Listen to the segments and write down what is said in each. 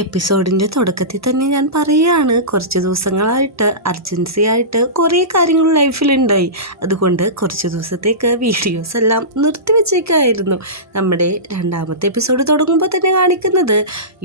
എപ്പിസോഡിൻ്റെ തുടക്കത്തിൽ തന്നെ ഞാൻ പറയുകയാണ്, കുറച്ച് ദിവസങ്ങളായിട്ട് അർജൻസി ആയിട്ട് കുറേ കാര്യങ്ങൾ ലൈഫിലുണ്ടായി. അതുകൊണ്ട് കുറച്ച് ദിവസത്തേക്ക് വീഡിയോസ് എല്ലാം നിർത്തിവെച്ചേക്കായിരുന്നു. നമ്മുടെ രണ്ടാമത്തെ എപ്പിസോഡ് തുടങ്ങുമ്പോൾ തന്നെ കാണിക്കുന്നത്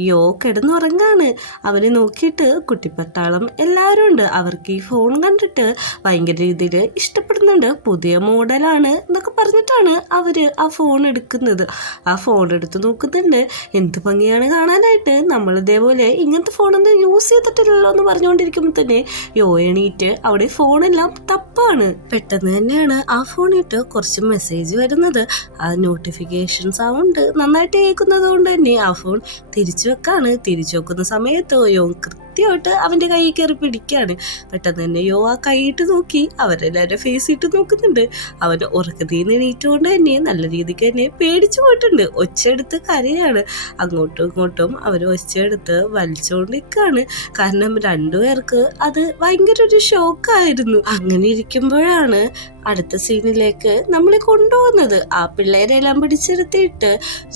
യോ കിടന്നുറങ്ങാണ്. അവനെ നോക്കിയിട്ട് കുട്ടിപ്പട്ടാളം എല്ലാവരും ഉണ്ട്. അവർക്ക് ഈ ഫോൺ കണ്ടിട്ട് ഭയങ്കര രീതിയിൽ ഇഷ്ടപ്പെടുന്നുണ്ട്. പുതിയ മോഡലാണ് എന്നൊക്കെ പറഞ്ഞിട്ടാണ് അവർ ആ ഫോൺ എടുക്കുന്നത്. ആ ഫോൺ എടുത്ത് നോക്കുന്നുണ്ട്. എന്ത് ഭംഗിയാണ് കാണാനായിട്ട്. നമ്മൾ ഇതേപോലെ ഇങ്ങനത്തെ ഫോണൊന്നും യൂസ് ചെയ്തിട്ടില്ലല്ലോ എന്ന് പറഞ്ഞുകൊണ്ടിരിക്കുമ്പോൾ തന്നെ യോ എണീറ്റ് അവിടെ ഫോണെല്ലാം തപ്പാണ്. പെട്ടെന്ന് തന്നെയാണ് ആ ഫോണിട്ട് കുറച്ച് മെസ്സേജ് വരുന്നത്. ആ നോട്ടിഫിക്കേഷൻ സൗണ്ട് നന്നായിട്ട് കേൾക്കുന്നത് കൊണ്ട് തന്നെ ആ ഫോൺ തിരിച്ചു വെക്കുന്ന സമയത്ത് യോ കൃത്യമായിട്ട് അവൻ്റെ കൈ കയറി പിടിക്കുകയാണ്. പെട്ടെന്ന് തന്നെ യോ ആ കൈയിട്ട് നോക്കി അവരെല്ലാവരും ഫേസ് ഇട്ട് നോക്കുന്നുണ്ട്. അവൻ ഉറക്കത്തിൽ നിന്ന് എണീറ്റുകൊണ്ട് തന്നെ നല്ല രീതിക്ക് തന്നെ പേടിച്ചു പോയിട്ടുണ്ട്. ഒച്ചയെടുത്ത് കരയാണ്. അങ്ങോട്ടും ഇങ്ങോട്ടും അവർ ഒച്ചയെടുത്ത് വലിച്ചുകൊണ്ടിരിക്കുകയാണ്. കാരണം രണ്ടുപേർക്ക് അത് ഭയങ്കര ഒരു ഷോക്കായിരുന്നു. അങ്ങനെ ഇരിക്കുമ്പോഴാണ് അടുത്ത സീനിലേക്ക് നമ്മളെ കൊണ്ടുപോകുന്നത്. ആ പിള്ളേരെല്ലാം പിടിച്ചെടുത്തിട്ട്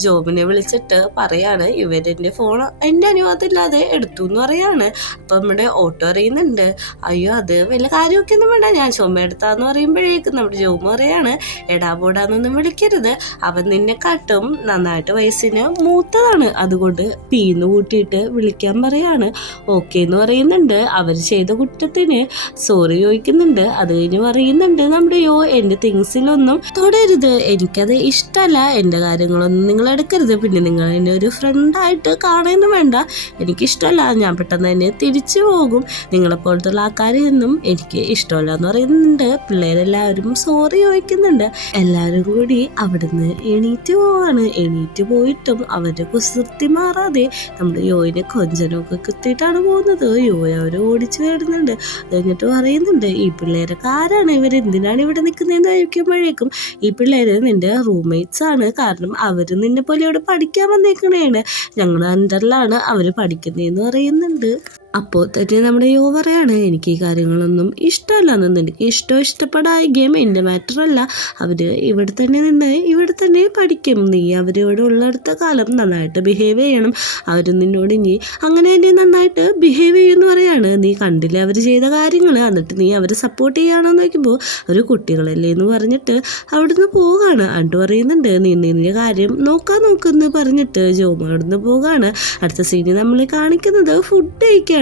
ജോബിനെ വിളിച്ചിട്ട് പറയാണ്, ഇവരെൻ്റെ ഫോൺ എൻ്റെ അനുവാദമില്ലാതെ എടുത്തു എന്ന് പറയാണ്. അപ്പം നമ്മുടെ ഓട്ടോ അറിയുന്നുണ്ട്. അയ്യോ അത് വലിയ കാര്യമൊക്കെ ഒന്നും വേണ്ട, ഞാൻ ചുമ എടുത്താന്ന് പറയുമ്പോഴേക്കും നമ്മുടെ ജോബ് പറയാണ്, എടാ പോടാന്നൊന്നും വിളിക്കരുത്, അവൻ നിന്നെ കാട്ടും നന്നായിട്ട് വയസ്സിന് മൂത്തതാണ്, അതുകൊണ്ട് പീന്ന് കൂട്ടിയിട്ട് വിളിക്കാൻ പറയാണ്. ഓക്കെ എന്ന് പറയുന്നുണ്ട്. അവർ ചെയ്ത കുറ്റത്തിന് സോറി ചോദിക്കുന്നുണ്ട്. അത് കഴിഞ്ഞ് പറയുന്നുണ്ട് നമ്മുടെ യോ, എൻ്റെ തിങ്സിലൊന്നും തൊടരുത്, എനിക്കത് ഇഷ്ടമല്ല, എൻ്റെ കാര്യങ്ങളൊന്നും നിങ്ങൾ എടുക്കരുത്, പിന്നെ നിങ്ങൾ എന്നെ ഒരു ഫ്രണ്ടായിട്ട് കാണുന്നു വേണ്ട, എനിക്കിഷ്ടമല്ല, ഞാൻ പെട്ടെന്ന് തന്നെ തിരിച്ചു പോകും, നിങ്ങളെപ്പോലത്തുള്ള ആൾക്കാരെയൊന്നും എനിക്ക് ഇഷ്ടമല്ല എന്ന് പറയുന്നുണ്ട്. പിള്ളേരെല്ലാവരും സോറി ചോദിക്കുന്നുണ്ട്. എല്ലാവരും കൂടി അവിടുന്ന് എണീറ്റ് പോവാണ്. എണീറ്റ് പോയിട്ടും അവരുടെ കുസൃതി മാറാതെ നമ്മുടെ യോയിനെ കൊഞ്ചനൊക്കെ കുത്തിയിട്ടാണ് പോകുന്നത്. യോയെ അവർ ഓടിച്ചു വരുന്നുണ്ട്. എന്നിട്ട് പറയുന്നുണ്ട്, ഈ പിള്ളേരൊക്കെ ആരാണ്, ഇവരെന്തിനാണ് ഇവിടെ നിൽക്കുന്നതെന്ന് ചോദിക്കുമ്പോഴേക്കും ഈ പിള്ളേര് നിന്റെ റൂംമേറ്റ്സ് ആണ്, കാരണം അവർ നിന്നെ പോലെ ഇവിടെ പഠിക്കാൻ വന്നേക്കണേണ്, ഞങ്ങളുടെ അണ്ടറിലാണ് അവർ പഠിക്കുന്നതെന്ന് പറയുന്നുണ്ട്. അപ്പോൾ തന്നെ നമ്മുടെ യോ പറയാണ്, എനിക്ക് ഈ കാര്യങ്ങളൊന്നും ഇഷ്ടമല്ല, എനിക്ക് ഇഷ്ടപ്പെടായികയും എൻ്റെ മാറ്ററല്ല, അവർ ഇവിടെ തന്നെ നിന്ന് ഇവിടെ തന്നെ പഠിക്കും, നീ അവരിവിടെ ഉള്ളിടത്ത കാലം നന്നായിട്ട് ബിഹേവ് ചെയ്യണം, അവർ നിന്നോട് ഇനി അങ്ങനെ തന്നെ നന്നായിട്ട് ബിഹേവ് ചെയ്യുമെന്ന് പറയാണ്. നീ കണ്ടില്ല അവർ ചെയ്ത കാര്യങ്ങൾ, എന്നിട്ട് നീ അവരെ സപ്പോർട്ട് ചെയ്യുകയാണെന്ന് നോക്കുമ്പോൾ ഒരു കുട്ടികളല്ലേ എന്ന് പറഞ്ഞിട്ട് അവിടുന്ന് പോകാണ്. അണ്ട് പറയുന്നുണ്ട്, നീ നിന്റെ കാര്യം നോക്കുമെന്ന് പറഞ്ഞിട്ട് ജോമ അവിടുന്ന് പോകാണ്. അടുത്ത സീനിൽ നമ്മൾ കാണിക്കുന്നത് ഫുഡ് കഴിക്കാൻ.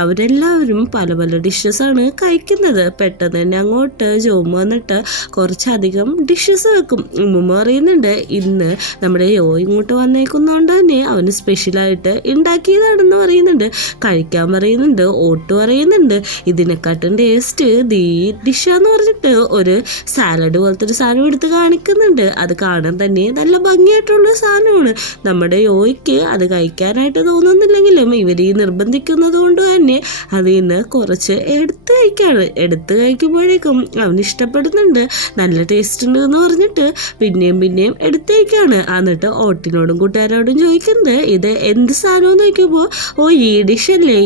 അവരെല്ലാവരും പല പല ഡിഷസാണ് കഴിക്കുന്നത്. പെട്ടെന്ന് തന്നെ അങ്ങോട്ട് ജോമ വന്നിട്ട് കുറച്ചധികം ഡിഷസ് വെക്കും. ഉമ്മ പറയുന്നുണ്ട്, ഇന്ന് നമ്മുടെ യോ ഇങ്ങോട്ട് വന്നേക്കുന്നതുകൊണ്ട് തന്നെ അവന് സ്പെഷ്യലായിട്ട് ഉണ്ടാക്കിയതാണെന്ന് പറയുന്നുണ്ട്. കഴിക്കാൻ പറയുന്നുണ്ട്. ഓട്ട് പറയുന്നുണ്ട്, ഇതിനെക്കാട്ടും ടേസ്റ്റ് ദീ ഡിഷാന്ന് പറഞ്ഞിട്ട് ഒരു സാലഡ് പോലത്തെ ഒരു സാധനം എടുത്ത് കാണിക്കുന്നുണ്ട്. അത് കാണാൻ തന്നെ നല്ല ഭംഗിയായിട്ടുള്ള സാധനമാണ്. നമ്മുടെ യോയ്ക്ക് അത് കഴിക്കാനായിട്ട് തോന്നുന്നില്ലെങ്കിലും ഇവർ ഈ നിർബന്ധിക്കുന്നത് കൊണ്ട് തന്നെ അതിൽ നിന്ന് കുറച്ച് എടുത്ത് കഴിക്കുമ്പോഴേക്കും അവന് ഇഷ്ടപ്പെടുന്നുണ്ട്. നല്ല ടേസ്റ്റ് ഉണ്ട് എന്ന് പറഞ്ഞിട്ട് പിന്നെയും എടുത്ത് കഴിക്കാണ്. എന്നിട്ട് ഓട്ടിനോടും കൂട്ടുകാരോടും ചോദിക്കുന്നത്, ഇത് എന്ത് സാധനമെന്ന് ചോദിക്കുമ്പോൾ, ഓ ഈ ഡിഷല്ലേ,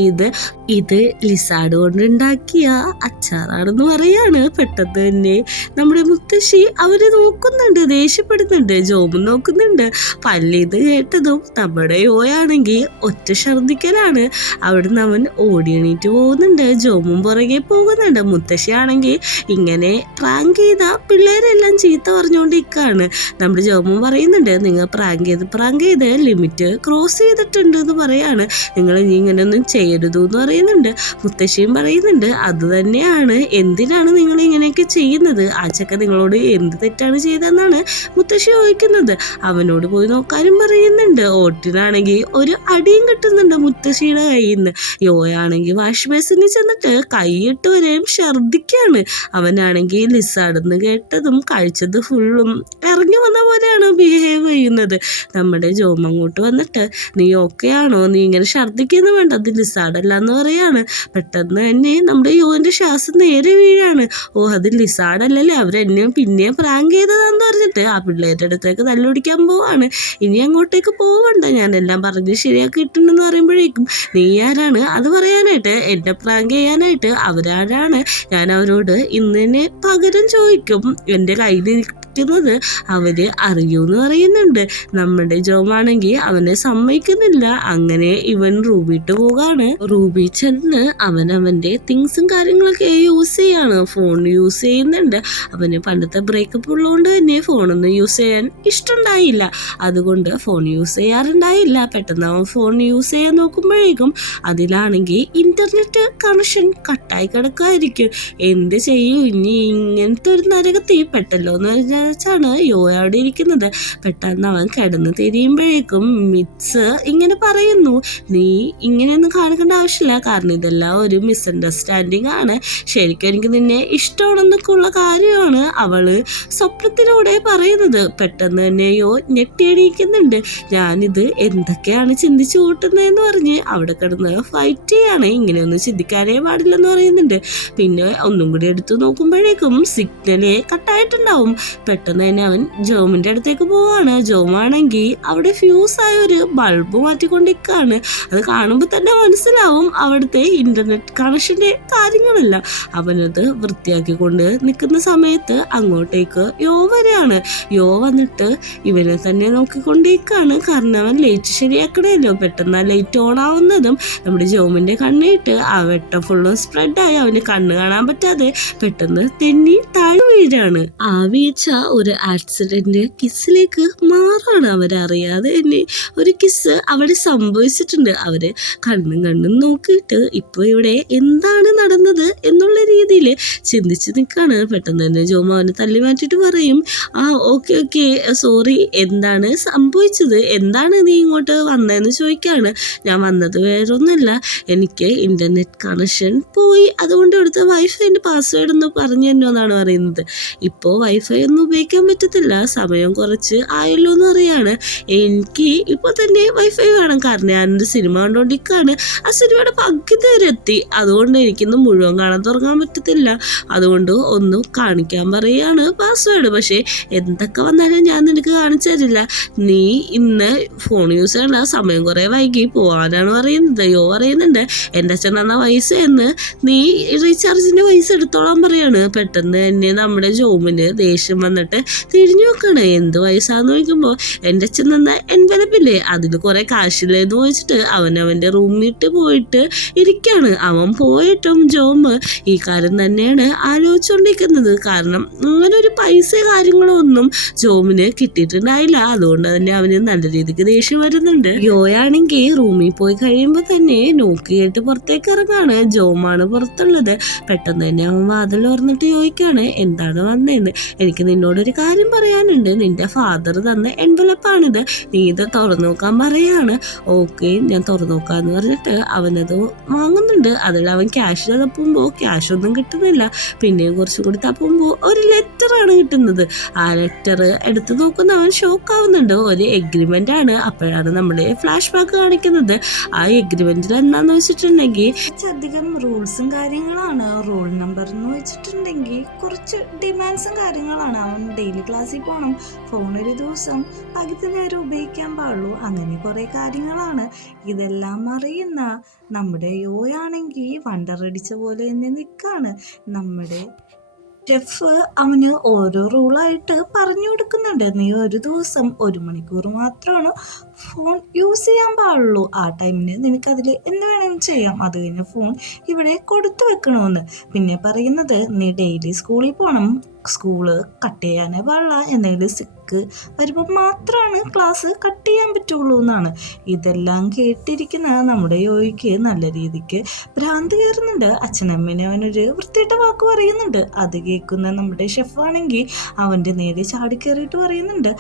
ഇത് ലിസാഡ് കൊണ്ടുണ്ടാക്കിയ അച്ചാറാണെന്ന് പറയാണ്. പെട്ടെന്ന് തന്നെ നമ്മുടെ മുത്തശ്ശി അവരെ നോക്കുന്നുണ്ട്, ദേഷ്യപ്പെടുന്നുണ്ട്. ജോബും നോക്കുന്നുണ്ട്. പല്ലിന്ന് കേട്ടതും നമ്മുടെ യോയാണെങ്കിൽ ഒറ്റ ഛർദ്ദിക്കലാണ്. അവിടുന്ന് അവൻ ഓടി എണീറ്റ് പോകുന്നുണ്ട്. ജോമും പുറകെ പോകുന്നുണ്ട്. മുത്തശ്ശിയാണെങ്കിൽ ഇങ്ങനെ പ്രാങ്ക് ചെയ്ത പിള്ളേരെല്ലാം ചീത്ത പറഞ്ഞുകൊണ്ടിരിക്കുകയാണ്. നമ്മുടെ ജോമും പറയുന്നുണ്ട്, നിങ്ങൾ പ്രാങ്ക് ചെയ്ത് ലിമിറ്റ് ക്രോസ് ചെയ്തിട്ടുണ്ട് എന്ന് പറയാണ്. നിങ്ങൾ ഇനി ഇങ്ങനെയൊന്നും ചെയ്യരുത് എന്ന് പറയുന്നുണ്ട്. മുത്തശ്ശിയും പറയുന്നുണ്ട്, അത് തന്നെയാണ്, എന്തിനാണ് നിങ്ങൾ ഇങ്ങനെയൊക്കെ ചെയ്യുന്നത്, ആ ചക്ക നിങ്ങളോട് എന്ത് തെറ്റാണ് ചെയ്തതെന്നാണ് മുത്തശ്ശി ചോദിക്കുന്നത്. അവനോട് പോയി നോക്കാനും പറയുന്നുണ്ട്. ഓട്ടിനാണെങ്കിൽ ഒരു അടിയും കിട്ടുന്നുണ്ട് മുത്തശ്ശിയുടെ കയ്യിൽ നിന്ന്. യോയാണെങ്കിൽ വാഷ് ബേസിനിൽ ചെന്നിട്ട് കൈയിട്ട് വരെയും ഛർദ്ദിക്കാണ്. അവനാണെങ്കിൽ ലിസാഡെന്ന് കേട്ടതും കഴിച്ചത് ഫുള്ളും ഇറങ്ങി വന്ന പോലെയാണ് ബിഹേവ് ചെയ്യുന്നത്. നമ്മുടെ ജോം അങ്ങോട്ട് വന്നിട്ട്, നീ ഓക്കെ ആണോ, നീ ഇങ്ങനെ ഛർദ്ദിക്കുന്നു വേണ്ട, അത് ലിസാഡല്ല എന്ന് പറയാണ്. പെട്ടെന്ന് തന്നെ നമ്മുടെ യോന്റെ ശ്വാസം നേരെ വീഴാണ്. ഓ അത് ലിസാഡല്ലല്ലേ, അവരെന്നെ പിന്നെയും പ്രാങ്ക് ചെയ്തതാന്ന് പറഞ്ഞിട്ട് ആ പിള്ളേരുടെ അടുത്തേക്ക് തല്ലുപിടിക്കാൻ പോവാണ്. ഇനി അങ്ങോട്ടേക്ക് പോവണ്ട, ഞാനെല്ലാം പറഞ്ഞ് ശരിയാക്കി ഇട്ടുണ്ടെന്ന് പറയുമ്പോഴേക്കും, നീ ആരാണ് അത് പറയാനായിട്ട്, എന്നെ പ്രാങ്ക് ചെയ്യാനായിട്ട്, അവരാരാണ്, ഞാൻ അവരോട് ഇന്ന് തന്നെ പകരം ചോദിക്കും, എൻ്റെ കയ്യിൽ അവര് അറിയൂന്ന് പറയുന്നുണ്ട്. നമ്മുടെ ജോമാണെങ്കിൽ അവനെ സമ്മതിക്കുന്നില്ല. അങ്ങനെ ഇവൻ റൂബിട്ട് പോകാണ്. റൂബി ചെന്ന് അവന്റെ തിങ്സും കാര്യങ്ങളൊക്കെ യൂസ് ചെയ്യാണ്. ഫോൺ യൂസ് ചെയ്യുന്നുണ്ട്. അവന് പണ്ടത്തെ ബ്രേക്കപ്പ് ഉള്ളതുകൊണ്ട് തന്നെ ഫോണൊന്നും യൂസ് ചെയ്യാൻ ഇഷ്ടമുണ്ടായില്ല. അതുകൊണ്ട് ഫോൺ യൂസ് ചെയ്യാറുണ്ടായില്ല. പെട്ടെന്ന് അവൻ ഫോൺ യൂസ് ചെയ്യാൻ നോക്കുമ്പോഴേക്കും അതിലാണെങ്കിൽ ഇന്റർനെറ്റ് കണക്ഷൻ കട്ടായി കിടക്കുമായിരിക്കും. എന്ത് ചെയ്യും ഇനി, ഇങ്ങനത്തെ ഒരു നരകത്തിൽ പെട്ടല്ലോ എന്ന് വിചാരിച്ചാണ് യോ അവിടെ ഇരിക്കുന്നത്. പെട്ടെന്ന് അവൻ കിടന്ന് തിരിയുമ്പോഴേക്കും മിറ്റ്സ് ഇങ്ങനെ പറയുന്നു, നീ ഇങ്ങനെയൊന്നും കാണിക്കേണ്ട ആവശ്യമില്ല, കാരണം ഇതെല്ലാം ഒരു മിസ്അണ്ടർസ്റ്റാൻഡിങ് ആണ്. ശരിക്കും എനിക്ക് നിന്നെ ഇഷ്ടമാണെന്നൊക്കെ ഉള്ള കാര്യമാണ് അവള് സ്വപ്നത്തിലൂടെ പറയുന്നത്. പെട്ടെന്ന് തന്നെ യോ ഞെട്ടിയടിക്കുന്നുണ്ട്. ഞാനിത് എന്തൊക്കെയാണ് ചിന്തിച്ചു കൂട്ടുന്നതെന്ന് പറഞ്ഞ് അവിടെ കിടന്ന് ഫൈറ്റ് ചെയ്യാണ്. ഇങ്ങനെയൊന്നും ചിന്തിക്കാനേ പാടില്ലെന്ന് പറയുന്നുണ്ട്. പിന്നെ ഒന്നും കൂടി എടുത്തു നോക്കുമ്പോഴേക്കും സിഗ്നലേ കട്ടായിട്ടുണ്ടാവും. പെട്ടെന്ന് തന്നെ അവൻ ജോമിന്റെ അടുത്തേക്ക് പോവാണ്. ജോമാണെങ്കിൽ അവിടെ ഫ്യൂസായ ഒരു ബൾബ് മാറ്റിക്കൊണ്ടിരിക്കുകയാണ്. അത് കാണുമ്പോൾ തന്നെ മനസ്സിലാവും അവിടുത്തെ ഇന്റർനെറ്റ് കണക്ഷന്റെ കാര്യങ്ങളെല്ലാം. അവനത് വൃത്തിയാക്കിക്കൊണ്ട് നിൽക്കുന്ന സമയത്ത് അങ്ങോട്ടേക്ക് യോ വരെയാണ്. യോ വന്നിട്ട് ഇവനെ തന്നെ നോക്കിക്കൊണ്ടിരിക്കുകയാണ്. കാരണം അവൻ ലൈറ്റ് ശരിയാക്കണമല്ലോ. പെട്ടെന്ന് ആ ലൈറ്റ് ഓൺ ആവുന്നതും നമ്മുടെ ജോമിന്റെ കണ്ണിട്ട് ആ വെട്ടം ഫുള്ളും സ്പ്രെഡായി അവന് കണ്ണ് കാണാൻ പറ്റാതെ പെട്ടെന്ന് തെന്നി താഴെ വീഴാണ്. ആ വീഴ്ച ഒരു ആക്സിഡന്റ് കിസ്സിലേക്ക് മാറാണ്. അവരറിയാതെ തന്നെ ഒരു കിസ് അവിടെ സംഭവിച്ചിട്ടുണ്ട്. അവര് കണ്ണും നോക്കിയിട്ട് ഇപ്പൊ ഇവിടെ എന്താണ് നടന്നത് എന്നുള്ള രീതിയിൽ ചിന്തിച്ച് നിൽക്കാണ്. പെട്ടെന്ന് തന്നെ ജോമ അവനെ തള്ളി മാറ്റിയിട്ട് പറയും, ഓക്കെ സോറി, എന്താണ് സംഭവിച്ചത്, എന്താണ് നീ ഇങ്ങോട്ട് വന്നതെന്ന് ചോദിക്കുകയാണ്. ഞാൻ വന്നത് വേറൊന്നുമല്ല, എനിക്ക് ഇന്റർനെറ്റ് കണക്ഷൻ പോയി, അതുകൊണ്ട് ഇവിടുത്തെ വൈഫൈൻ്റെ പാസ്വേഡ് ഒന്ന് പറഞ്ഞു തന്നോ എന്നാണ് പറയുന്നത്. ഇപ്പോൾ വൈഫൈ ഒന്നും ഉപയോഗിക്കാൻ പറ്റത്തില്ല, സമയം കുറച്ച് ആയല്ലോ എന്ന് പറയാണ്. എനിക്ക് ഇപ്പോൾ തന്നെ വൈഫൈ വേണം, കാരണം ഞാനൊരു സിനിമ കണ്ടുകൊണ്ടിരിക്കുകയാണ്. ആ സിനിമയുടെ പകുതി വരെ എത്തി, അതുകൊണ്ട് എനിക്കിന്ന് മുഴുവൻ കാണാൻ തുടങ്ങാൻ പറ്റത്തില്ല. അതുകൊണ്ട് ഒന്ന് കാണിക്കാൻ പറയുകയാണ് പാസ്വേഡ്. പക്ഷേ എന്തൊക്കെ വന്നാലും ഞാൻ നിനക്ക് കാണിച്ചു തരില്ല. നീ ഇന്ന് ഫോൺ യൂസ് ചെയ്യണ്ട, സമയം കുറേ വൈകി പോകാനാണ് പറയുന്നത്. യോ പറയുന്നുണ്ട്, എൻ്റെ അച്ഛൻ തന്ന പൈസ എന്ന് നീ റീചാർജിൻ്റെ പൈസ എടുത്തോളാൻ പറയാണ്. പെട്ടെന്ന് തന്നെ നമ്മുടെ ജോമിന് ദേഷ്യം വന്നിട്ട് തിരിഞ്ഞു നോക്കാണ്. എന്ത് പൈസാന്ന് ചോദിക്കുമ്പോൾ എൻ്റെ അച്ഛൻ തന്ന എൻവലപ്പില്ലേ, അതിൽ കുറേ കാശില്ലേന്ന് ചോദിച്ചിട്ട് അവൻ്റെ റൂമിട്ട് പോയിട്ട് ഇരിക്കുകയാണ്. അവൻ പോയിട്ടും ജോമ് ഈ കാര്യം തന്നെയാണ് ആലോചിച്ചുകൊണ്ടിരിക്കുന്നത്. കാരണം അങ്ങനെ ഒരു പൈസ കാര്യങ്ങളോ ഒന്നും ജോമിന് കിട്ടിയിട്ടുണ്ടായില്ല. അതുകൊണ്ട് തന്നെ അവന് നല്ല രീതിക്ക് ദേഷ്യം വരുന്നുണ്ട്. യോയാണെങ്കിൽ റൂമിൽ പോയി കഴിയുമ്പോൾ തന്നെ നോക്കിയിട്ട് പുറത്തേക്ക് ഇറങ്ങാണ്. ജോമാണ് പുറത്തുള്ളത്. പെട്ടെന്ന് തന്നെ അവൻ വാതിൽ തുറന്നിട്ട് ചോദിക്കാണ്, എന്താണ് വന്നതെന്ന്. എനിക്ക് നിന്നോടൊരു കാര്യം പറയാനുണ്ട്, നിന്റെ ഫാദർ തന്ന എൻവലപ്പാണിത്, നീ ഇത് തുറന്നു നോക്കാൻ പറയാണ്. ഓക്കെ, ഞാൻ തുറന്നു നോക്കാന്ന് പറഞ്ഞിട്ട് അവനത് വാങ്ങുന്നുണ്ട്. അതിൽ അവൻ ക്യാഷ് തപ്പുമ്പോൾ ക്യാഷ് ഒന്നും കിട്ടുന്നില്ല. പിന്നെയും കുറച്ചും കൂടി തപ്പുമ്പോൾ ഒരു ലെറ്ററാണ് കിട്ടുന്നത്. ആ ലെറ്റർ എടുത്ത് നോക്കുന്ന അവൻ ഷോക്കാവുന്നുണ്ട്. ഒരു എഗ്രിമെന്റ് ആണ്. അപ്പോഴാണ് നമ്മുടെ ഫ്ലാഷ് ബാക്ക് കാണിക്കുന്നത്. ആ എഗ്രിമെന്റിൽ എന്താന്ന് വെച്ചിട്ടുണ്ടെങ്കിൽ കുറച്ചധികം റൂൾസും കാര്യങ്ങളാണ്. റൂൾ നമ്പർ എന്ന് വെച്ചിട്ടുണ്ടെങ്കിൽ കുറച്ച് ഡിമാൻഡ്സും കാര്യങ്ങളാണ്. അവൻ ഡെയിലി ക്ലാസ്സിൽ പോകണം, ഫോൺ ഒരു ദിവസം പകുതി നേരം ഉപയോഗിക്കാൻ പാടുള്ളൂ, അങ്ങനെ കുറേ കാര്യങ്ങളാണ്. ഇതെല്ലാം അറിയുന്ന നമ്മുടെ യോയാണെങ്കിൽ വണ്ടറടിച്ച പോലെ തന്നെ നിൽക്കാണ്. നമ്മുടെ ഷെഫ് അവന് ഓരോ റൂളായിട്ട് പറഞ്ഞു കൊടുക്കുന്നുണ്ട്. നീ ഒരു ദിവസം 1 മണിക്കൂർ മാത്രമാണ് ഫോൺ യൂസ് ചെയ്യാൻ പാടുള്ളൂ. ആ ടൈമിന് നിനക്കതിൽ എന്ത് വേണമെങ്കിലും ചെയ്യാം. അത് കഴിഞ്ഞ് ഫോൺ ഇവിടെ കൊടുത്തു വെക്കണമെന്ന്. പിന്നെ പറയുന്നത്, നീ ഡെയിലി സ്കൂളിൽ പോകണം, സ്കൂള് കട്ട് ചെയ്യാനേ പാടില്ല, എന്തെങ്കിലും സിക്ക് വരുമ്പോൾ മാത്രമാണ് ക്ലാസ് കട്ട് ചെയ്യാൻ പറ്റുള്ളൂ എന്നാണ്. ഇതെല്ലാം കേട്ടിരിക്കുന്ന നമ്മുടെ യോയ്ക്ക് നല്ല രീതിക്ക് ഭ്രാന്ത് കയറുന്നുണ്ട്. അച്ഛനമ്മേനെ അവനൊരു വൃത്തിയിട്ട വാക്ക് പറയുന്നുണ്ട്. അത് കേൾക്കുന്ന നമ്മുടെ ഷെഫാണെങ്കിൽ അവൻ്റെ നേരെ ചാടിക്കയറിയിട്ട് പറയുന്നുണ്ട്,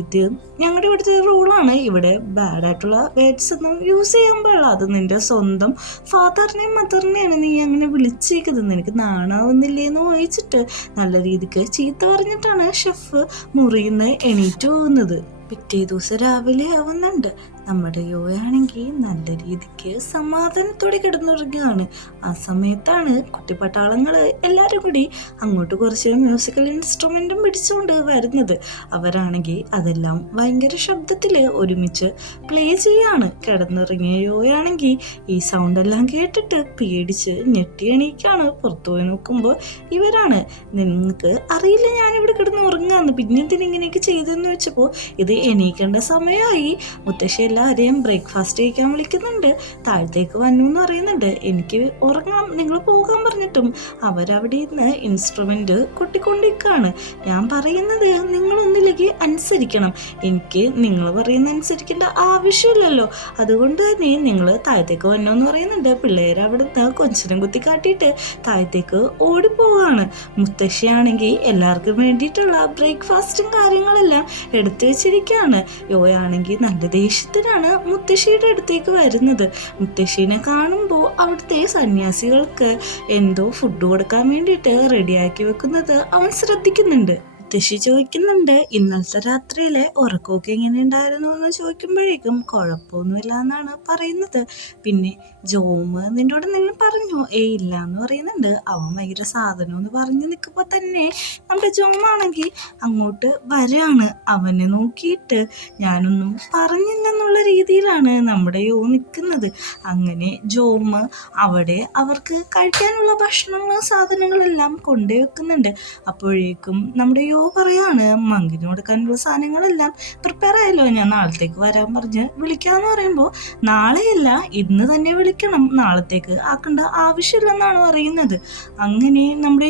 ഇത് ഞങ്ങളുടെ ഇവിടുത്തെ റൂളാണ്, ഇവിടെ ബാഡായിട്ടുള്ള വേർഡ്സ് ഒന്നും യൂസ് ചെയ്യാൻ പാടില്ല. അത് നിൻ്റെ സ്വന്തം ഫാദറിനെയും മദറിനെയാണ് നീ അങ്ങനെ വിളിച്ചേക്കുന്നത്, നിനക്ക് നാണാവുന്നില്ലേന്ന് ചോദിച്ചിട്ട് നല്ല രീതിക്ക് ചീത്ത പറഞ്ഞിട്ടാണ് ഷെഫ് മുറിയിൽ നിന്ന് എണീറ്റ് പോകുന്നത്. പിറ്റേ ദിവസം രാവിലെ ആവുന്നുണ്ട്. നമ്മുടെ യോയാണെങ്കിൽ നല്ല രീതിക്ക് സമാധാനത്തോടെ കിടന്നുറങ്ങുകയാണ്. ആ സമയത്താണ് കുട്ടിപ്പട്ടാളങ്ങൾ എല്ലാവരും കൂടി അങ്ങോട്ട് കുറച്ച് മ്യൂസിക്കൽ ഇൻസ്ട്രുമെൻറ്റും പിടിച്ചുകൊണ്ട് വരുന്നത്. അവരാണെങ്കിൽ അതെല്ലാം ഭയങ്കര ശബ്ദത്തിൽ ഒരുമിച്ച് പ്ലേ ചെയ്യാണ്. കിടന്നുറങ്ങിയ യോയാണെങ്കിൽ ഈ സൗണ്ടെല്ലാം കേട്ടിട്ട് പേടിച്ച് ഞെട്ടി എണീക്കാണ്. പുറത്തു പോയി നോക്കുമ്പോൾ ഇവരാണ്. നിങ്ങൾക്ക് അറിയില്ല ഞാനിവിടെ കിടന്ന് ഉറങ്ങാന്ന്, പിന്നെ എന്തിനിങ്ങനെയൊക്കെ ചെയ്തെന്ന് വെച്ചപ്പോൾ ഇത് എണീക്കേണ്ട സമയമായി. മുത്തശ്ശി എല്ലാവരെയും ബ്രേക്ക്ഫാസ്റ്റ് കഴിക്കാൻ വിളിക്കുന്നുണ്ട്. താഴത്തേക്ക് വന്നു എന്ന് പറയുന്നുണ്ട്. എനിക്ക് ഉറങ്ങണം, നിങ്ങൾ പോകാൻ പറഞ്ഞിട്ടും അവരവിടെ നിന്ന് ഇൻസ്ട്രുമെന്റ് കൊട്ടിക്കൊണ്ടിരിക്കുകയാണ്. ഞാൻ പറയുന്നത് നിങ്ങളൊന്നിലേക്ക് അനുസരിക്കണം. എനിക്ക് നിങ്ങൾ പറയുന്ന അനുസരിക്കേണ്ട ആവശ്യമില്ലല്ലോ, അതുകൊണ്ട് തന്നെ നിങ്ങൾ താഴത്തേക്ക് വന്നോ എന്ന് പറയുന്നുണ്ട്. പിള്ളേർ അവിടെ നിന്ന് കൊഞ്ചനം കുത്തി കാട്ടിയിട്ട് താഴത്തേക്ക് ഓടിപ്പോവാണ്. മുത്തശ്ശിയാണെങ്കിൽ എല്ലാവർക്കും വേണ്ടിയിട്ടുള്ള ബ്രേക്ക്ഫാസ്റ്റും കാര്യങ്ങളെല്ലാം എടുത്തു വെച്ചിരിക്കുകയാണ്. യോയാണെങ്കിൽ നല്ല ദേഷ്യത്തിനാണ് മുത്തശ്ശിയുടെ അടുത്തേക്ക് വരുന്നത്. മുത്തശ്ശീനെ കാണുമ്പോൾ അവിടുത്തെ സന്യാസികൾക്ക് എന്തോ ഫുഡ് കൊടുക്കാൻ വേണ്ടിയിട്ട് റെഡിയാക്കി വെക്കുന്നത് അവൻ ശ്രദ്ധിക്കുന്നുണ്ട്. മുത്തശ്ശി ചോദിക്കുന്നുണ്ട്, ഇന്നലത്തെ രാത്രിയിലെ ഉറക്കമൊക്കെ എങ്ങനെ ഉണ്ടായിരുന്നു എന്ന് ചോദിക്കുമ്പോഴേക്കും കുഴപ്പമൊന്നുമില്ല എന്നാണ് പറയുന്നത്. പിന്നെ ജോമ് നിന്നോട് എന്തെങ്കിലും പറഞ്ഞോ? ഇല്ല എന്ന് പറയുന്നുണ്ട്. അവൻ ഭയങ്കര സാധനം എന്ന് പറഞ്ഞ് നിൽക്കുമ്പോൾ തന്നെ നമ്മുടെ ജോമാണെങ്കിൽ അങ്ങോട്ട് വരാണ്. അവനെ നോക്കിയിട്ട് ഞാനൊന്നും പറഞ്ഞില്ലെന്നുള്ള രീതിയിലാണ് നമ്മുടെ യോ നിൽക്കുന്നത്. അങ്ങനെ ജോമ് അവിടെ അവർക്ക് കഴിക്കാനുള്ള ഭക്ഷണങ്ങളും സാധനങ്ങളെല്ലാം കൊണ്ടു വെക്കുന്നുണ്ട്. അപ്പോഴേക്കും നമ്മുടെ യോ പറയാണ്, മങ്കിന് കൊടുക്കാനുള്ള സാധനങ്ങളെല്ലാം പ്രിപ്പയർ ആയല്ലോ, ഞാൻ നാളത്തേക്ക് വരാൻ പറഞ്ഞ് വിളിക്കാന്ന് പറയുമ്പോൾ നാളെയല്ല ഇന്ന് തന്നെ വിളിക്കണം, നാളത്തേക്ക് ആക്കേണ്ട ആവശ്യമില്ലെന്നാണ് പറയുന്നത്. അങ്ങനെ നമ്മുടെ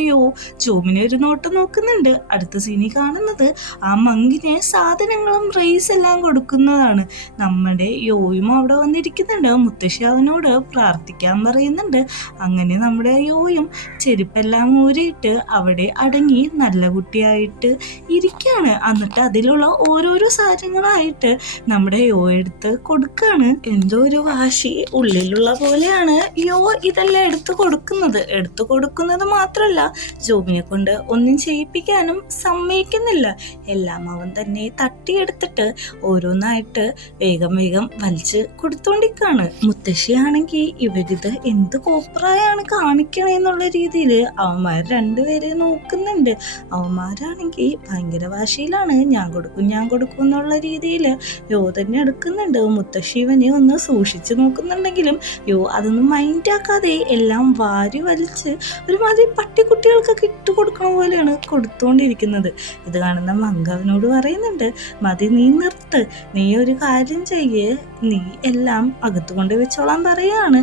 ജോമിനെ ഒരു നോട്ടം നോക്കുന്നുണ്ട്. അടുത്ത സീനിൽ കാണുന്നത് ആ മങ്കിന് സാധനങ്ങളും റൈസ് എല്ലാം കൊടുക്കുന്നതാണ്. നമ്മുടെ യോയും അവിടെ വന്നിരിക്കുന്നുണ്ട്. മുത്തശ്ശി അവനോട് പ്രാർത്ഥിക്കാൻ പറയുന്നുണ്ട്. അങ്ങനെ നമ്മുടെ യോയും ചെരുപ്പെല്ലാം ഊരിയിട്ട് അവിടെ അടങ്ങി നല്ല കുട്ടിയായിട്ട് ഇരിക്കുകയാണ്. എന്നിട്ട് അതിലുള്ള ഓരോരോ സാധനങ്ങളായിട്ട് നമ്മുടെ യോ എടുത്ത് കൊടുക്കുകയാണ്. എന്തോ ഒരു വാശി ഉള്ളിലുള്ള പോലെയാണ് യോ ഇതെല്ലാം എടുത്തു കൊടുക്കുന്നത് മാത്രമല്ല ജോബിനെ കൊണ്ട് ഒന്നും ചെയ്യിപ്പിക്കാനും സമ്മതിക്കുന്നില്ല. എല്ലാം അവൻ തന്നെ തട്ടിയെടുത്തിട്ട് ഓരോന്നായിട്ട് വേഗം വലിച്ച് കൊടുത്തോണ്ടിരിക്കുകയാണ്. മുത്തശ്ശിയാണെങ്കിൽ ഇവരിത് എന്ത് കോപ്രായാണ് കാണിക്കണേന്നുള്ള രീതിയിൽ അവന്മാർ രണ്ടുപേരെ നോക്കുന്നുണ്ട്. അവന്മാരാണെങ്കിൽ ഭയങ്കര വാശിയിലാണ്. ഞാൻ കൊടുക്കും എന്നുള്ള രീതിയിൽ യോ തന്നെ എടുക്കുന്നുണ്ട്. മുത്തശ്ശി ഇവനെ ഒന്ന് സൂക്ഷിച്ച് നോക്കുന്നുണ്ടെങ്കിലും യോ അതൊന്നും മൈൻഡാക്കാതെ എല്ലാം വാരി വലിച്ച് ഒരുമാതിരി പട്ടിക്കുട്ടികൾക്കൊക്കെ ഇട്ട് കൊടുക്കണ പോലെയാണ് കൊടുത്തുകൊണ്ടിരിക്കുന്നത്. ഇത് കാണുന്ന മങ്കവനോട് പറയുന്നുണ്ട്, മതി നീ നിർത്ത്, നീ ഒരു കാര്യം ചെയ്യേ, നീ എല്ലാം അകത്ത് കൊണ്ട് വെച്ചോളാൻ പറയാണ്.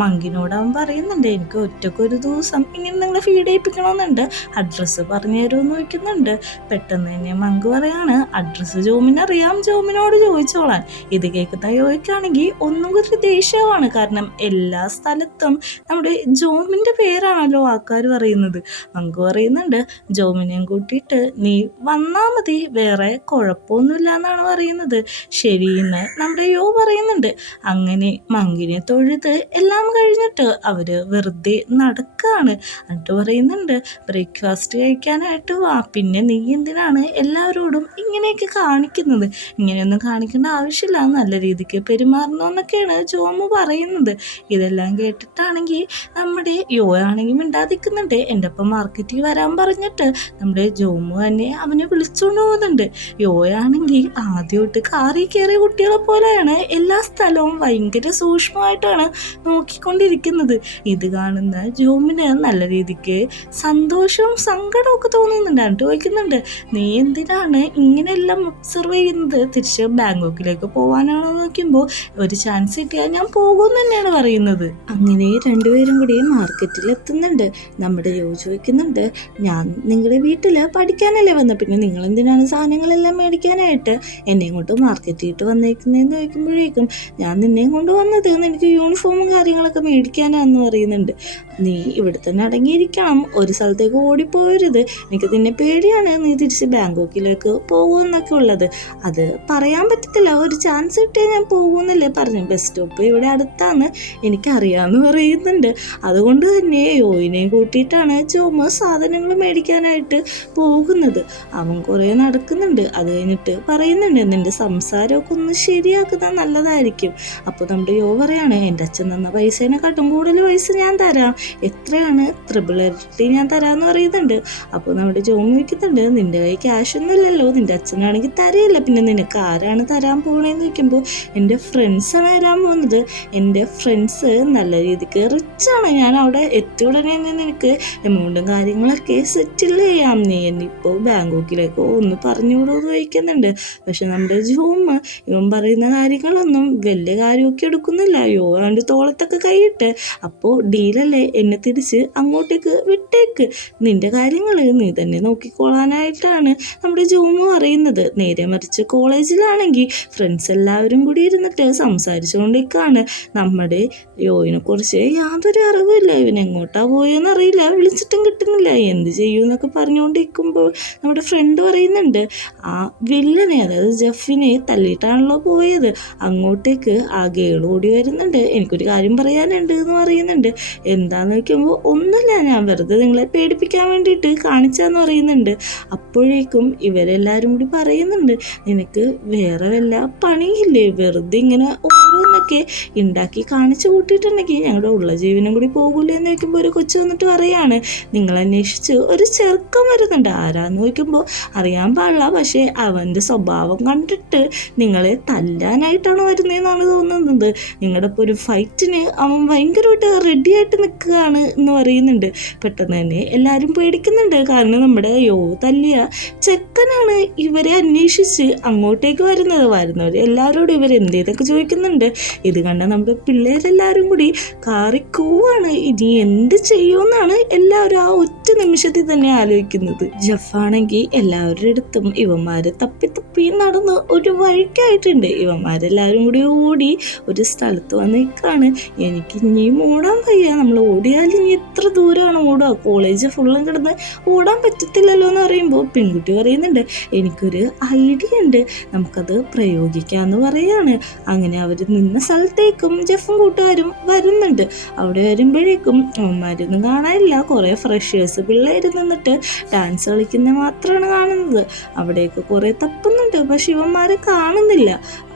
മങ്കിനോട് അവൻ പറയുന്നുണ്ട്, എനിക്ക് ഒറ്റക്കൊരു ദിവസം ഇങ്ങനെ നിങ്ങളെ ഫീഡ് ചെയ്യിപ്പിക്കണമെന്നുണ്ട്, അഡ്രസ്സ് പറഞ്ഞു തരുമെന്ന് വയ്ക്കുന്നുണ്ട്. പെട്ടെന്ന് തന്നെ മങ്ക് പറയാണ്, അഡ്രസ്സ് ജോമിനറിയാം, ജോമിനോട് ചോദിച്ചോളാൻ. ഇത് കേൾക്കുന്ന യോയ്ക്കാണെങ്കിൽ ഒന്നും കൂടി ദേഷ്യമാണ്. കാരണം എല്ലാ സ്ഥലത്തും നമ്മുടെ ജോമിൻ്റെ പേരാണല്ലോ ആൾക്കാർ പറയുന്നത്. മങ്ക് പറയുന്നുണ്ട്, ജോമിനെയും കൂട്ടിയിട്ട് നീ വന്നാൽ മതി, വേറെ കുഴപ്പമൊന്നുമില്ല എന്നാണ് പറയുന്നത്. ശരിയെന്ന് നമ്മുടെ യോ പറയുന്നുണ്ട്. അങ്ങനെ മങ്കിനെ തൊഴുത് എല്ലാം കഴിഞ്ഞിട്ട് അവര് വെറുതെ നടക്കുകയാണ്. എന്നിട്ട് പറയുന്നുണ്ട്, ബ്രേക്ക്ഫാസ്റ്റ് കഴിക്കാനായിട്ട് വാ, പിന്നെ നീ എന്തിനാണ് എല്ലാവരോടും ഇങ്ങനെയൊക്കെ കാണിക്കുന്നത്, ഇങ്ങനെയൊന്നും കാണിക്കേണ്ട ആവശ്യമില്ല, നല്ല രീതിക്ക് പെരുമാറണമെന്നൊക്കെയാണ് ജോമു പറയുന്നത്. ഇതെല്ലാം കേട്ടിട്ടാണെങ്കിൽ നമ്മുടെ യോ ആണെങ്കിൽ മിണ്ടാതിരിക്കുന്നുണ്ട്. എൻ്റെ ഒപ്പം മാർക്കറ്റിൽ വരാൻ പറഞ്ഞിട്ട് നമ്മുടെ ജോമു തന്നെ അവനെ വിളിച്ചുകൊണ്ട് പോകുന്നുണ്ട്. യോയാണെങ്കിൽ ആദ്യമായിട്ട് കാറിൽ കയറിയ കുട്ടികളെ പോലെയാണ് എല്ലാ സ്ഥലവും ഭയങ്കര സൂക്ഷ്മമായിട്ടാണ് നോക്കിക്കൊണ്ടിരിക്കുന്നത്. ഇത് കാണുന്ന ജോമിന് നല്ല രീതിക്ക് സന്തോഷവും സങ്കടവും ഒക്കെ തോന്നുന്നുണ്ട്. എന്നിട്ട് ചോദിക്കുന്നുണ്ട്, നീ എന്തിനാണ് ഇങ്ങനെയെല്ലാം ഒബ്സർവ് ചെയ്യുന്നത്, തിരിച്ച് ബാങ്കോക്കിലേക്ക് പോകാനാണോ നോക്കുമ്പോൾ ഒരു ചാൻസ് കിട്ടിയാൽ ഞാൻ പോകുമെന്ന് തന്നെയാണ് പറയുന്നത്. അങ്ങനെ രണ്ടുപേരും കൂടി മാർക്കറ്റിൽ എത്തുന്നുണ്ട്. നമ്മുടെ യോ ചോദിക്കുന്നുണ്ട്, ഞാൻ നിങ്ങളുടെ വീട്ടിൽ പഠിക്കാനല്ലേ വന്നത്, പിന്നെ നിങ്ങൾ എന്തിനാണ് സാധനങ്ങളെല്ലാം മേടിക്കാനായിട്ട് എന്നെയും കൊണ്ട് മാർക്കറ്റിലിട്ട് വന്നേക്കുന്നതെന്ന് ചോദിക്കുമ്പോഴേക്കും ഞാൻ നിന്നെയും കൊണ്ട് വന്നത് എനിക്ക് യൂണിഫോമും കാര്യങ്ങളൊക്കെ മേടിക്കാനാന്ന് പറയുന്നുണ്ട്. നീ ഇവിടെ തന്നെ അടങ്ങിയിരിക്കണം, ഒരു സ്ഥലത്തേക്ക് ഓടിപ്പോരുത്, എനിക്ക് നിന്നെ പേടിയാണ് തീയതിയാണ് നീ തിരിച്ച് ബാങ്കോക്കിലേക്ക് പോകുമെന്നൊക്കെ ഉള്ളത്. അത് പറയാൻ പറ്റത്തില്ല, ഒരു ചാൻസ് കിട്ടിയാൽ ഞാൻ പോകുമെന്നല്ലേ പറഞ്ഞു. ബസ് സ്റ്റോപ്പ് ഇവിടെ അടുത്താണ്, എനിക്കറിയാമെന്ന് പറയുന്നുണ്ട്. അതുകൊണ്ട് തന്നെ യോയിനെ കൂട്ടിയിട്ടാണ് ജോമ് സാധനങ്ങൾ മേടിക്കാനായിട്ട് പോകുന്നത്. അവൻ കുറേ നടക്കുന്നുണ്ട്. അത് കഴിഞ്ഞിട്ട് പറയുന്നുണ്ട്, നിന്റെ സംസാരമൊക്കെ ഒന്ന് ശരിയാക്കുന്നത് നല്ലതായിരിക്കും. അപ്പോൾ നമ്മുടെ യോ പറയാണ്, എൻ്റെ അച്ഛൻ തന്ന പൈസേനെക്കാട്ടും കൂടുതൽ പൈസ ഞാൻ തരാം, എത്രയാണ് ട്രിപ്പിൾ ഇരട്ടി ഞാൻ തരാമെന്ന് പറയുന്നുണ്ട്. അപ്പോൾ നമ്മുടെ ജോമ് വയ്ക്കുന്നുണ്ട്, നിൻ്റെ കൈ ക്യാഷ് ഒന്നും ഇല്ലല്ലോ, നിൻ്റെ അച്ഛനാണെങ്കിൽ തരയില്ല, പിന്നെ നിനക്ക് ആരാണ് തരാൻ പോകണേന്ന് ചോദിക്കുമ്പോൾ എൻ്റെ ഫ്രണ്ട്സാണ് തരാൻ പോകുന്നത്. എൻ്റെ ഫ്രണ്ട്സ് നല്ല രീതിക്ക് റിച്ചാണ്, ഞാൻ അവിടെ എത്തിയ ഉടനെ തന്നെ നിനക്ക് എമൗണ്ടും കാര്യങ്ങളൊക്കെ സെറ്റിൽ ചെയ്യാം, നീ എന്നിപ്പോൾ ബാങ്കോക്കിലേക്കോ ഒന്ന് പറഞ്ഞുകൂടോന്ന് ചോദിക്കുന്നുണ്ട്. പക്ഷെ നമ്മുടെ ജോമ് ഇവൻ പറയുന്ന കാര്യങ്ങളൊന്നും വലിയ കാര്യമൊക്കെ എടുക്കുന്നില്ല. യോ അവൻ്റെ തോളത്തൊക്കെ കൈയിട്ട്, അപ്പോൾ ഡീലല്ലേ, എന്നെ തിരിച്ച് അങ്ങോട്ടേക്ക് വിട്ടേക്ക്, നിൻ്റെ കാര്യങ്ങൾ നീ തന്നെ നോക്കിക്കോളാനായിട്ടാണ് നമ്മുടെ ജോമ് പറയുന്നത്. നേരെ മറിച്ച് കോളേജിലാണെങ്കിൽ ഫ്രണ്ട്സ് എല്ലാവരും കൂടി ഇരുന്നിട്ട് സംസാരിച്ചുകൊണ്ടിരിക്കുകയാണ്. നമ്മുടെ യോയിനെ കുറിച്ച് യാതൊരു അറിവില്ല, ഇവൻ എങ്ങോട്ടാ പോയെന്ന് അറിയില്ല, വിളിച്ചിട്ടും കിട്ടുന്നില്ല, എന്ത് ചെയ്യുമെന്നൊക്കെ പറഞ്ഞുകൊണ്ടിരിക്കുമ്പോൾ നമ്മുടെ ഫ്രണ്ട് പറയുന്നുണ്ട്, ആ വില്ലനെ അതായത് ജെഫിനെ തല്ലിയിട്ടാണല്ലോ പോയത്, അങ്ങോട്ടേക്ക് ആ ഗേൾ ഓടി വരുന്നുണ്ട്, എനിക്കൊരു കാര്യം പറയാനുണ്ട് എന്ന് പറയുന്നുണ്ട്. എന്താന്ന് നോക്കുമ്പോൾ ഒന്നുമില്ല, ഞാൻ വെറുതെ നിങ്ങളെ പേടിപ്പിക്കാൻ വേണ്ടിയിട്ട് കാണിച്ചാന്ന് പറയുന്നുണ്ട്. അപ്പോഴേക്കും ഇവരെല്ലാവരും കൂടി പറയുന്നുണ്ട്, നിനക്ക് വേറെ വല്ല പണിയില്ലേ, വെറുതെ ഇങ്ങനെ ഓരോന്നൊക്കെ ഉണ്ടാക്കി കാണിച്ചു കൂട്ടിയിട്ടുണ്ടെങ്കിൽ ഞങ്ങളുടെ ഉള്ള ജീവനും കൂടി പോകില്ലേ എന്ന് ചോദിക്കുമ്പോൾ ഒരു കൊച്ചു വന്നിട്ട് പറയാണ്, നിങ്ങൾ അന്വേഷിച്ച് ഒരു ചെറുക്കം വരുന്നുണ്ട്, ആരാന്ന് ചോദിക്കുമ്പോൾ അറിയാൻ പാടില്ല, പക്ഷേ അവൻ്റെ സ്വഭാവം കണ്ടിട്ട് നിങ്ങളെ തല്ലാനായിട്ടാണ് വരുന്നതെന്നാണ് തോന്നുന്നത്, നിങ്ങളുടെ ഇപ്പോൾ ഒരു ഫൈറ്റിന് അവൻ ഭയങ്കരമായിട്ട് റെഡിയായിട്ട് നിൽക്കുകയാണ് എന്ന് പറയുന്നുണ്ട്. പെട്ടെന്ന് തന്നെ എല്ലാവരും പേടിക്കുന്നുണ്ട്, കാരണം നമ്മുടെ യോ തല്ലിയ ചെക്കനാണ് ഇവരെ അന്വേഷിച്ച് അങ്ങോട്ടേക്ക് വരുന്നവർ എല്ലാവരോടും ഇവർ എന്തേതൊക്കെ ചോദിക്കുന്നുണ്ട്. ഇത് കണ്ട നമ്മുടെ പിള്ളേരെല്ലാവരും കൂടി കാറിക്കൂവാണ്, ഇനി എന്ത് ചെയ്യുമെന്നാണ് എല്ലാവരും ആ ഒറ്റ നിമിഷത്തിൽ തന്നെ ആലോചിക്കുന്നത്. ജഫാണെങ്കിൽ എല്ലാവരുടെ അടുത്തും ഇവന്മാരെ തപ്പി തപ്പി നടന്ന് ഒരു വഴിക്കായിട്ടുണ്ട്. ഇവന്മാരെല്ലാവരും കൂടി ഓടി ഒരു സ്ഥലത്ത് വന്ന് നിൽക്കുകയാണ്. എനിക്ക് ഇനിയും ഓടാൻ വയ്യ, നമ്മൾ ഓടിയാൽ ഇനി എത്ര ദൂരമാണ് ഓടുക, കോളേജ് ഫുള്ളും കിടന്ന് ഓടാൻ പറ്റത്തില്ലല്ലോ എന്ന് പറയുമ്പോൾ പെൺകുട്ടി പറയുന്നുണ്ട്, എനിക്കൊരു ഐഡിയ ഉണ്ട്, നമുക്കത് പ്രയോഗിക്കാമെന്ന് പറയാണ്. അങ്ങനെ അവർ നിന്ന സ്ഥലത്തേക്കും ജെഫും കൂട്ടുകാരും വരുന്നുണ്ട്. അവിടെ വരുമ്പോഴേക്കും അവന്മാരൊന്നും കാണാനില്ല, കുറേ ഫ്രഷേഴ്സ് പിള്ളേർ നിന്നിട്ട് ഡാൻസ് കളിക്കുന്ന മാത്രമാണ് കാണുന്നത്. അവിടെയൊക്കെ കുറേ തപ്പുന്നുണ്ട്, പക്ഷെ ഇവന്മാരെ കാണുന്നില്ല.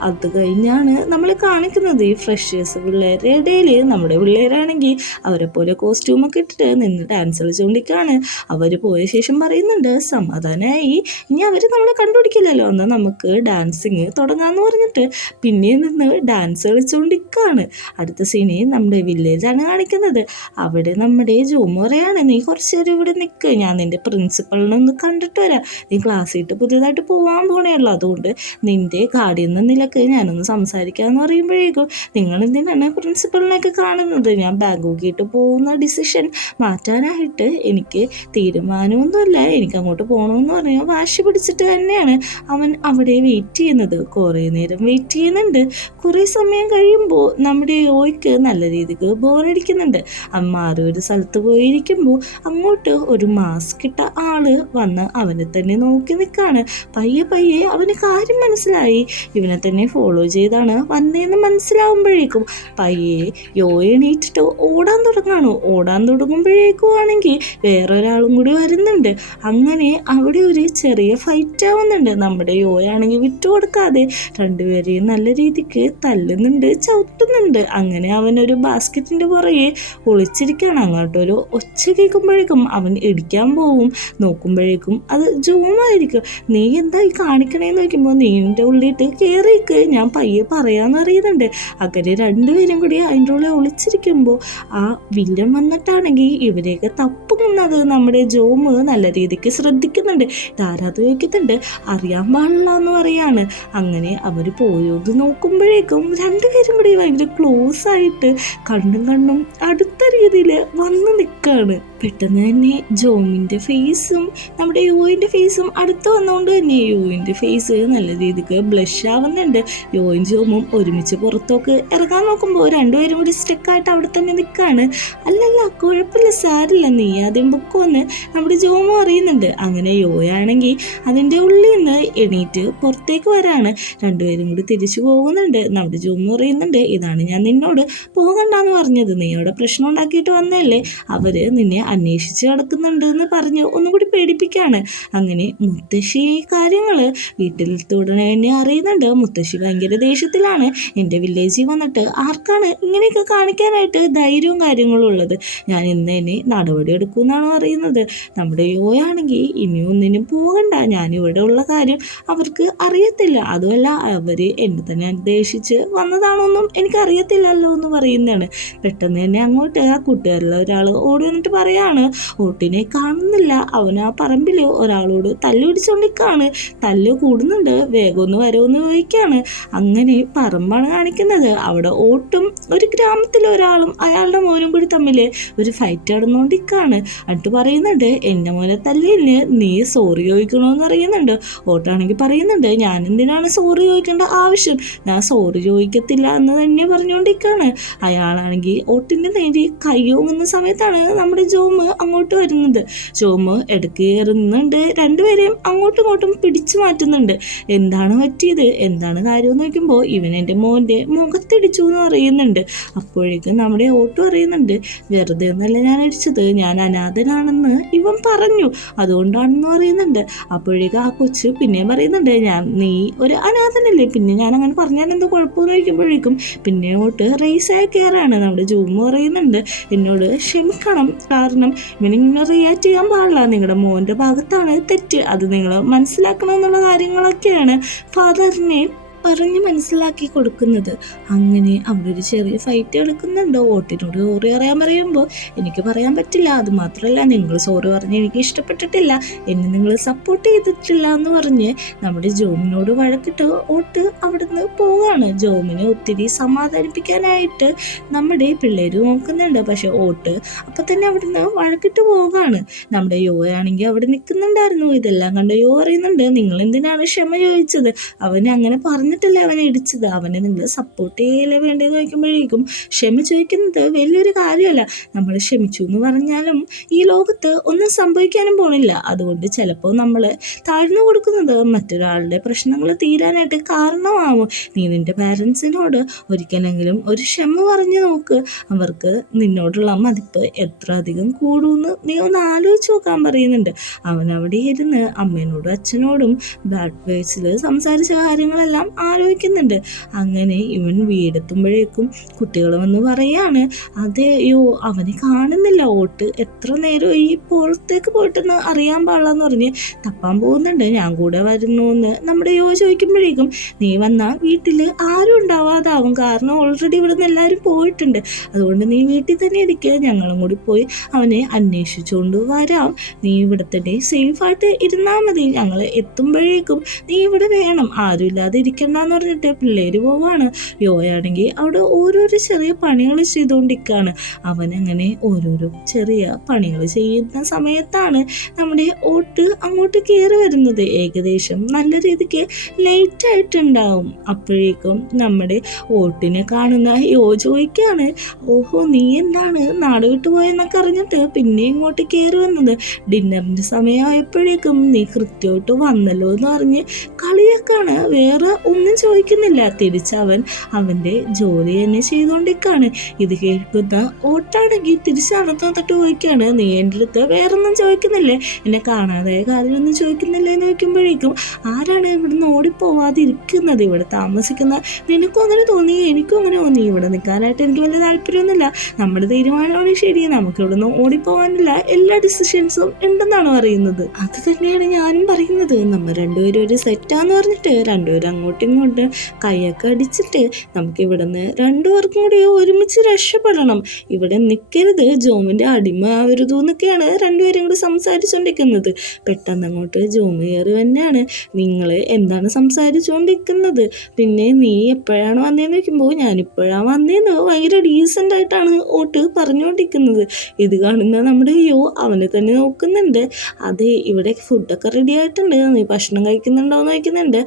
അത് കഴിഞ്ഞാണ് നമ്മൾ കാണിക്കുന്നത് ഈ ഫ്രഷേഴ്സ് പിള്ളേരുടെ ഇടയിൽ നമ്മുടെ പിള്ളേരാണെങ്കിൽ അവരെ പോലെ കോസ്റ്റ്യൂമൊക്കെ ഇട്ടിട്ട് നിന്ന് ഡാൻസ് കളിച്ചുകൊണ്ടിരിക്കുകയാണ്. അവർ പോയ ശേഷം പറയുന്നുണ്ട്, സമാധാനമായി, ഇനി അവർ നമ്മളെ കണ്ടുപിടിക്കില്ലല്ലോ, എന്നാൽ നമുക്ക് ഡാൻസിങ് തുടങ്ങാമെന്ന് പറഞ്ഞിട്ട് പിന്നെ നിന്ന് ഡാൻസ് കളിച്ചുകൊണ്ടിരിക്കുകയാണ്. അടുത്ത സീനിൽ നമ്മുടെ വില്ലേജാണ് കാണിക്കുന്നത്. അവിടെ നമ്മുടെ ജോമ് പറയാണ്, നീ കുറച്ച് നേരം ഇവിടെ നിൽക്ക്, ഞാൻ നിൻ്റെ പ്രിൻസിപ്പളിനെ ഒന്ന് കണ്ടിട്ട് വരാം, നീ ക്ലാസ്സിട്ട് പുതിയതായിട്ട് പോകാൻ പോണേയുള്ളൂ, അതുകൊണ്ട് നിൻ്റെ ഗാർഡിയൻ എന്ന നിലക്ക് ഞാനൊന്ന് സംസാരിക്കാമെന്ന് പറയുമ്പോഴേക്കും, നിങ്ങൾ എന്തിനാണ് പ്രിൻസിപ്പളിനെയൊക്കെ കാണുന്നത്, ഞാൻ ബാങ്കോക്കിട്ട് പോകുന്ന ഡിസിഷൻ മാറ്റാനായിട്ട് എനിക്ക് തീരുമാനമൊന്നുമില്ല, എനിക്ക് അങ്ങോട്ട് പോകണമെന്ന് പറഞ്ഞാൽ വാശി പിടിച്ചിട്ട് തന്നെയാണ് അവൻ അവിടെ വെയിറ്റ് ചെയ്യുന്നത്. കുറേ നേരം വെയിറ്റ് ചെയ്യുന്നുണ്ട്. കുറേ സമയം കഴിയുമ്പോൾ നമ്മുടെ യോയ്ക്ക് നല്ല രീതിക്ക് ബോറടിക്കുന്നുണ്ട്. അമ്മാരും ഒരു സ്ഥലത്ത് പോയിരിക്കുമ്പോൾ അങ്ങോട്ട് ഒരു മാസ്ക് ഇട്ട ആള് വന്ന് അവനെ തന്നെ നോക്കി നിൽക്കുകയാണ്. പയ്യെ പയ്യെ അവന് കാര്യം മനസ്സിലായി, ഇവനെ തന്നെ ഫോളോ ചെയ്താണ് വന്നേന്ന് മനസ്സിലാവുമ്പോഴേക്കും പയ്യെ യോ എണീറ്റിട്ട് ഓടാൻ തുടങ്ങുമ്പോഴേക്കും ആണെങ്കിൽ വേറൊരാളും കൂടി വരുന്നുണ്ട്. അങ്ങനെ അവിടെ ഒരു ചെറിയ ഫൈറ്റ് ആവുന്നുണ്ട്. നമ്മുടെ യോയാണെങ്കിൽ വിട്ടുകൊടുക്കാതെ രണ്ടുപേരെയും നല്ല രീതിക്ക് തല്ലുന്നുണ്ട്, ചവിട്ടുന്നുണ്ട്. അങ്ങനെ അവനൊരു ബാസ്ക്കറ്റിൻ്റെ പുറകെ ഒളിച്ചിരിക്കുകയാണ്. അങ്ങോട്ടൊരു ഒച്ച കേൾക്കുമ്പോഴേക്കും അവൻ ഇടിക്കാൻ പോവും. നോക്കുമ്പോഴേക്കും അത് ജോമായിരിക്കും. നീ എന്താ ഈ കാണിക്കണേന്ന് നോക്കുമ്പോൾ നീൻ്റെ ഉള്ളിട്ട് കയറിക്ക്, ഞാൻ പയ്യെ പറയാമെന്ന് അറിയുന്നുണ്ട്. അങ്ങനെ രണ്ടുപേരും കൂടി അതിൻ്റെ ഉള്ളിൽ ഒളിച്ചിരിക്കുമ്പോൾ ആ വില്ലൻ വന്നിട്ടാണെങ്കിൽ ഇവരെയൊക്കെ തപ്പുന്നത് നമ്മുടെ ജോമ് നല്ല രീതിക്ക് ശ്രദ്ധിക്കുന്നുണ്ട്. ഇതാരാത് ചോദിക്കുന്നുണ്ട്, അറിയാൻ പാടില്ല എന്ന് പറയാണ്. അങ്ങനെ അവർ പോയത് നോക്കുമ്പോഴേക്കും രണ്ട് രണ്ടുപേരും കൂടി ഭയങ്കര ക്ലോസ് ആയിട്ട് കണ്ണും അടുത്ത രീതിയിൽ വന്ന് നിൽക്കുകയാണ്. പെട്ടെന്ന് തന്നെ ജോമിൻ്റെ ഫേസും നമ്മുടെ യോയിൻ്റെ ഫേസും അടുത്ത് വന്നുകൊണ്ട് തന്നെ യോയിൻ്റെ ഫേസ് നല്ല രീതിക്ക് ബ്ലഷ് ആവുന്നുണ്ട്. യോയും ജോമും ഒരുമിച്ച് പുറത്തോക്ക് ഇറങ്ങാൻ നോക്കുമ്പോൾ രണ്ടുപേരും കൂടി സ്റ്റക്കായിട്ട് അവിടെ തന്നെ നിൽക്കുകയാണ്. അല്ലല്ല കുഴപ്പമില്ല, സാരില്ല, നീ ആദ്യം ബുക്കൊന്ന് നമ്മുടെ ജോമും അറിയുന്നുണ്ട്. അങ്ങനെ യോയാണെങ്കിൽ അതിൻ്റെ ഉള്ളിൽ നിന്ന് എണീറ്റ് പുറത്തേക്ക് വരാണ്. രണ്ടുപേരും കൂടി തിരിച്ചു പോകുന്നുണ്ട്. നമ്മുടെ ജോമു പറയുന്നുണ്ട്, ഇതാണ് ഞാൻ നിന്നോട് പോകണ്ടെന്ന് പറഞ്ഞത്, നീ അവിടെ പ്രശ്നം ഉണ്ടാക്കിയിട്ട് വന്നല്ലേ, അവര് നിന്നെ അന്വേഷിച്ച് കിടക്കുന്നുണ്ട് എന്ന് പറഞ്ഞ് ഒന്നും കൂടി പേടിപ്പിക്കുകയാണ്. അങ്ങനെ മുത്തശ്ശി കാര്യങ്ങൾ വീട്ടിലത്തൂടെ തന്നെ അറിയുന്നുണ്ട്. മുത്തശ്ശി ഭയങ്കര ദേഷ്യത്തിലാണ്. എൻ്റെ വില്ലേജിൽ വന്നിട്ട് ആർക്കാണ് ഇങ്ങനെയൊക്കെ കാണിക്കാനായിട്ട് ധൈര്യവും കാര്യങ്ങളും ഉള്ളത്, ഞാൻ ഇന്ന് തന്നെ നടപടി എടുക്കുമെന്നാണ് പറയുന്നത്. നമ്മുടെ യോയാണെങ്കിൽ ഇനിയും ഒന്നിനും പോകണ്ട, ഞാനിവിടെ ഉള്ള കാര്യം അവർക്ക് അറിയത്തില്ല, അതുമല്ല അവർ എന്നെ തന്നെ അന്വേഷിച്ച് വന്നതാണോന്നും എനിക്കറിയത്തില്ലല്ലോ എന്ന് പറയുന്നതാണ്. പെട്ടെന്ന് തന്നെ അങ്ങോട്ട് ആ കൂട്ടുകാരിലെ ഒരാൾ ഓടി വന്നിട്ട് പറയാണ്, ഓട്ടിനെ കാണുന്നില്ല, അവൻ ആ പറമ്പിൽ ഒരാളോട് തല്ല് പിടിച്ചോണ്ടിരിക്കുകയാണ്, തല്ല് കൂടുന്നുണ്ട്, വേഗം ഒന്ന് വരുമെന്ന് ചോദിക്കുകയാണ്. അങ്ങനെ പറമ്പാണ് കാണിക്കുന്നത്. അവിടെ ഓട്ടും ഒരു ഗ്രാമത്തിലെ ഒരാളും അയാളുടെ മോനും കൂടി തമ്മിൽ ഒരു ഫൈറ്റ് നടന്നുകൊണ്ടിരിക്കുകയാണ്. എന്നിട്ട് പറയുന്നുണ്ട്, എൻ്റെ മോനെ തല്ലിന് നീ സോറി ചോദിക്കണമെന്ന് പറയുന്നുണ്ട്. ഓട്ടാണെങ്കിൽ പറയുന്നുണ്ട്, ഞാൻ എന്തിനാണ് സോറി ചോദിക്കേണ്ട ആവശ്യം, ഞാൻ സോറി ചോദിക്കത്തില്ല എന്ന് തന്നെ പറഞ്ഞുകൊണ്ടിരിക്കുകയാണ്. അയാളാണെങ്കിൽ ഓട്ടിൻ്റെ നേരി കയ്യോങ്ങുന്ന സമയത്താണ് നമ്മുടെ ജോമ് അങ്ങോട്ട് വരുന്നത്. ജോമ് ഇടയ്ക്ക് കയറുന്നുണ്ട്, രണ്ടുപേരെയും അങ്ങോട്ടും ഇങ്ങോട്ടും പിടിച്ചു മാറ്റുന്നുണ്ട്. എന്താണ് പറ്റിയത്, എന്താണ് കാര്യം എന്ന് നോക്കുമ്പോൾ ഇവൻ എൻ്റെ മോൻ്റെ മുഖത്തിടിച്ചു എന്ന് പറയുന്നുണ്ട്. അപ്പോഴേക്കും നമ്മുടെ ഓട്ട് പറയുന്നുണ്ട്, വെറുതെ ഒന്നല്ല ഞാൻ അടിച്ചത്, ഞാൻ അനാഥനാണെന്ന് ഇവൻ പറഞ്ഞു, അതുകൊണ്ടാണെന്ന് പറയുന്നുണ്ട്. അപ്പോഴേക്കും ആ കൊച്ച് പിന്നെയും പറയുന്നുണ്ട്, നീ ഒരു അനാഥനല്ലേ, പിന്നെ ഞാൻ അങ്ങനെ പറഞ്ഞാൽ എന്തോ കുഴപ്പമെന്ന് ചോദിക്കുമ്പോഴേക്കും പിന്നെ ഓട്ട് റേസായി കയറാണ്. നമ്മുടെ ജോമ് പറയുന്നുണ്ട്, എന്നോട് ക്ഷമിക്കണം, കാരണം ഇവനിങ്ങനെ റിയാക്ട് ചെയ്യാൻ പാടില്ല, നിങ്ങളുടെ മോൻ്റെ ഭാഗത്താണ് തെറ്റ്, അത് നിങ്ങൾ മനസ്സിലാക്കണം എന്നുള്ള കാര്യങ്ങളൊക്കെയാണ് ഫാദറിനെ പറഞ്ഞ് മനസ്സിലാക്കി കൊടുക്കുന്നത്. അങ്ങനെ അവിടെ ഒരു ചെറിയ ഫൈറ്റ് എടുക്കുന്നുണ്ട്. ഓട്ടിനോട് സോറി പറയാൻ പറയുമ്പോൾ എനിക്ക് പറയാൻ പറ്റില്ല, അത് മാത്രമല്ല നിങ്ങൾ സോറി പറഞ്ഞ് എനിക്ക് ഇഷ്ടപ്പെട്ടിട്ടില്ല, എന്നെ നിങ്ങൾ സപ്പോർട്ട് ചെയ്തിട്ടില്ല എന്ന് പറഞ്ഞ് നമ്മുടെ ജോമിനോട് വഴക്കിട്ട് ഓട്ട് അവിടുന്ന് പോവാണ്. ജോമിനെ ഒത്തിരി സമാധാനിപ്പിക്കാനായിട്ട് നമ്മുടെ പിള്ളേർ നോക്കുന്നുണ്ട്. പക്ഷെ ഓട്ട് അപ്പം തന്നെ അവിടുന്ന് വഴക്കിട്ട് പോകാണ്. നമ്മുടെ യോ ആണെങ്കിൽ അവിടെ നിൽക്കുന്നുണ്ടായിരുന്നു. ഇതെല്ലാം കണ്ട് യോ പറയുന്നുണ്ട്, നിങ്ങൾ എന്തിനാണ് ക്ഷമ ചോദിച്ചത്, അവന് അങ്ങനെ പറഞ്ഞിട്ടല്ലേ അവനെ ഇടിച്ചത്, അവനെ നിങ്ങൾ സപ്പോർട്ട് ചെയ്യലേ വേണ്ടതെന്ന് ചോദിക്കുമ്പോഴേക്കും ക്ഷമ ചോദിക്കുന്നത് വലിയൊരു കാര്യമല്ല, നമ്മൾ ക്ഷമിച്ചു എന്ന് പറഞ്ഞാലും ഈ ലോകത്ത് ഒന്നും സംഭവിക്കാനും പോണില്ല, അതുകൊണ്ട് ചിലപ്പോൾ നമ്മൾ താഴ്ന്നു കൊടുക്കുന്നത് മറ്റൊരാളുടെ പ്രശ്നങ്ങൾ തീരാനായിട്ട് കാരണമാവും. നീ നിൻ്റെ പാരൻസിനോട് ഒരിക്കലെങ്കിലും ഒരു ക്ഷമ പറഞ്ഞു നോക്ക്, അവർക്ക് നിന്നോടുള്ള മതിപ്പ് എത്ര അധികം കൂടുമെന്ന് നീ ഒന്ന് ആലോചിച്ച് നോക്കാൻ പറയുന്നുണ്ട്. അവൻ അവിടെ ഇരുന്ന് അമ്മേനോടും അച്ഛനോടും ബാഡ് വേസിൽ സംസാരിച്ച കാര്യങ്ങളെല്ലാം ആലോചിക്കുന്നുണ്ട്. അങ്ങനെ ഇവൻ വീടെത്തുമ്പോഴേക്കും കുട്ടികൾ വന്ന് പറയാണ്, അതെയോ അവനെ കാണുന്നില്ല, ഓട്ട് എത്ര നേരം ഈ പുറത്തേക്ക് പോയിട്ടെന്ന് അറിയാൻ പാടില്ലെന്ന് പറഞ്ഞ് തപ്പാൻ പോകുന്നുണ്ട്, ഞാൻ കൂടെ വരുന്നു എന്ന് നമ്മുടെ യോ ചോദിക്കുമ്പോഴേക്കും നീ വന്നാൽ വീട്ടിൽ ആരും ഉണ്ടാവാതാവും, കാരണം ഓൾറെഡി ഇവിടെ നിന്ന് എല്ലാവരും പോയിട്ടുണ്ട്, അതുകൊണ്ട് നീ വീട്ടിൽ തന്നെ ഇരിക്കുക, ഞങ്ങളും കൂടി പോയി അവനെ അന്വേഷിച്ചുകൊണ്ട് വരാം, നീ ഇവിടെ തന്നെ സേഫായിട്ട് ഇരുന്നാൽ മതി, ഞങ്ങൾ എത്തുമ്പോഴേക്കും നീ ഇവിടെ വേണം, ആരും ഇല്ലാതെ ഇരിക്കണ്ടെന്ന് പറഞ്ഞിട്ട് പിള്ളേർ പോവാണ്. യോയാണെങ്കിൽ അവിടെ ഓരോരോ ചെറിയ പണികൾ ചെയ്തുകൊണ്ടിരിക്കുകയാണ്. അവനങ്ങനെ ഓരോരോ ചെറിയ പണികൾ ചെയ്യുന്ന സമയത്താണ് നമ്മുടെ ഓട്ട് അങ്ങോട്ട് കയറി വരുന്നത്. ഏകദേശം നല്ല രീതിക്ക് ലേറ്റായിട്ടുണ്ടാവും. അപ്പോഴേക്കും നമ്മുടെ ഓട്ടിനെ കാണുന്ന യോ ചോദിക്കുകയാണ്, ഓഹോ നീ എന്താണ് നാട് വിട്ടു പോയെന്നൊക്കെ അറിഞ്ഞിട്ട് പിന്നെ ഇങ്ങോട്ട് കയറി വന്നത്, ഡിന്നറിൻ്റെ സമയമായപ്പോഴേക്കും നീ കൃത്യമായിട്ട് വന്നല്ലോ എന്ന് പറഞ്ഞ് കളിയൊക്കെയാണ്, വേറെ ഒന്നും ചോദിക്കുന്നില്ല. തിരിച്ചവൻ അവൻ്റെ ജോലി തന്നെ ചെയ്തുകൊണ്ടിരിക്കുകയാണ്. ഇത് കേൾക്കുന്ന ഓട്ടാണെങ്കിൽ തിരിച്ച് നടന്നിട്ട് ചോദിക്കുകയാണ്, നീ എൻ്റെ അടുത്ത് വേറൊന്നും ചോദിക്കുന്നില്ലേ, എന്നെ കാണാതായ കാര്യമൊന്നും ചോദിക്കുന്നില്ലേ എന്ന് ചോദിക്കുമ്പോഴേക്കും ആരാണ് ഇവിടുന്ന് ഓടിപ്പോവാതിരിക്കുന്നത്, ഇവിടെ താമസിക്കുന്ന നിനക്കും അങ്ങനെ തോന്നി, എനിക്കും അങ്ങനെ തോന്നി, ഇവിടെ നിൽക്കാനായിട്ട് എനിക്ക് വലിയ താല്പര്യമൊന്നുമില്ല, നമ്മുടെ തീരുമാനമാണ് ശരി, നമുക്ക് ഇവിടുന്ന് ഓടിപ്പോകാനില്ല, എല്ലാ ഡിസിഷൻസും ഉണ്ടെന്നാണ് പറയുന്നത്. അത് തന്നെയാണ് ഞാനും പറയുന്നത്, നമ്മൾ രണ്ടുപേരും ഒരു സെറ്റാന്ന് പറഞ്ഞിട്ട് രണ്ടുപേരും അങ്ങോട്ടും ഇങ്ങോട്ട് കൈയൊക്കെ അടിച്ചിട്ട് നമുക്ക് ഇവിടെ നിന്ന് രണ്ടുപേർക്കും കൂടി ഒരുമിച്ച് രക്ഷപ്പെടണം, ഇവിടെ നിൽക്കരുത്, ജോമിൻ്റെ അടിമ ആവരുത് എന്നൊക്കെയാണ് രണ്ടുപേരും കൂടി സംസാരിച്ചുകൊണ്ടിരിക്കുന്നത്. പെട്ടെന്ന് അങ്ങോട്ട് ജോമ് കയറി തന്നെയാണ്, നിങ്ങൾ എന്താണ് സംസാരിച്ചുകൊണ്ടിരിക്കുന്നത്, പിന്നെ നീ എപ്പോഴാണ് വന്നതെന്ന് ചോദിക്കുമ്പോൾ ഞാനിപ്പോഴാണ് വന്നതെന്ന് ഭയങ്കര ഡീസൻ്റ് ആയിട്ടാണ് ഓട്ട് പറഞ്ഞുകൊണ്ടിരിക്കുന്നത്. ഇത് കാണുന്ന നമ്മുടെ അവനെ തന്നെ നോക്കുന്നുണ്ട്. അതെ, ഇവിടെ ഫുഡൊക്കെ റെഡി ആയിട്ടുണ്ട്, നീ ഭക്ഷണം കഴിക്കുന്നുണ്ടോ എന്ന് ചോദിക്കുന്നുണ്ട്.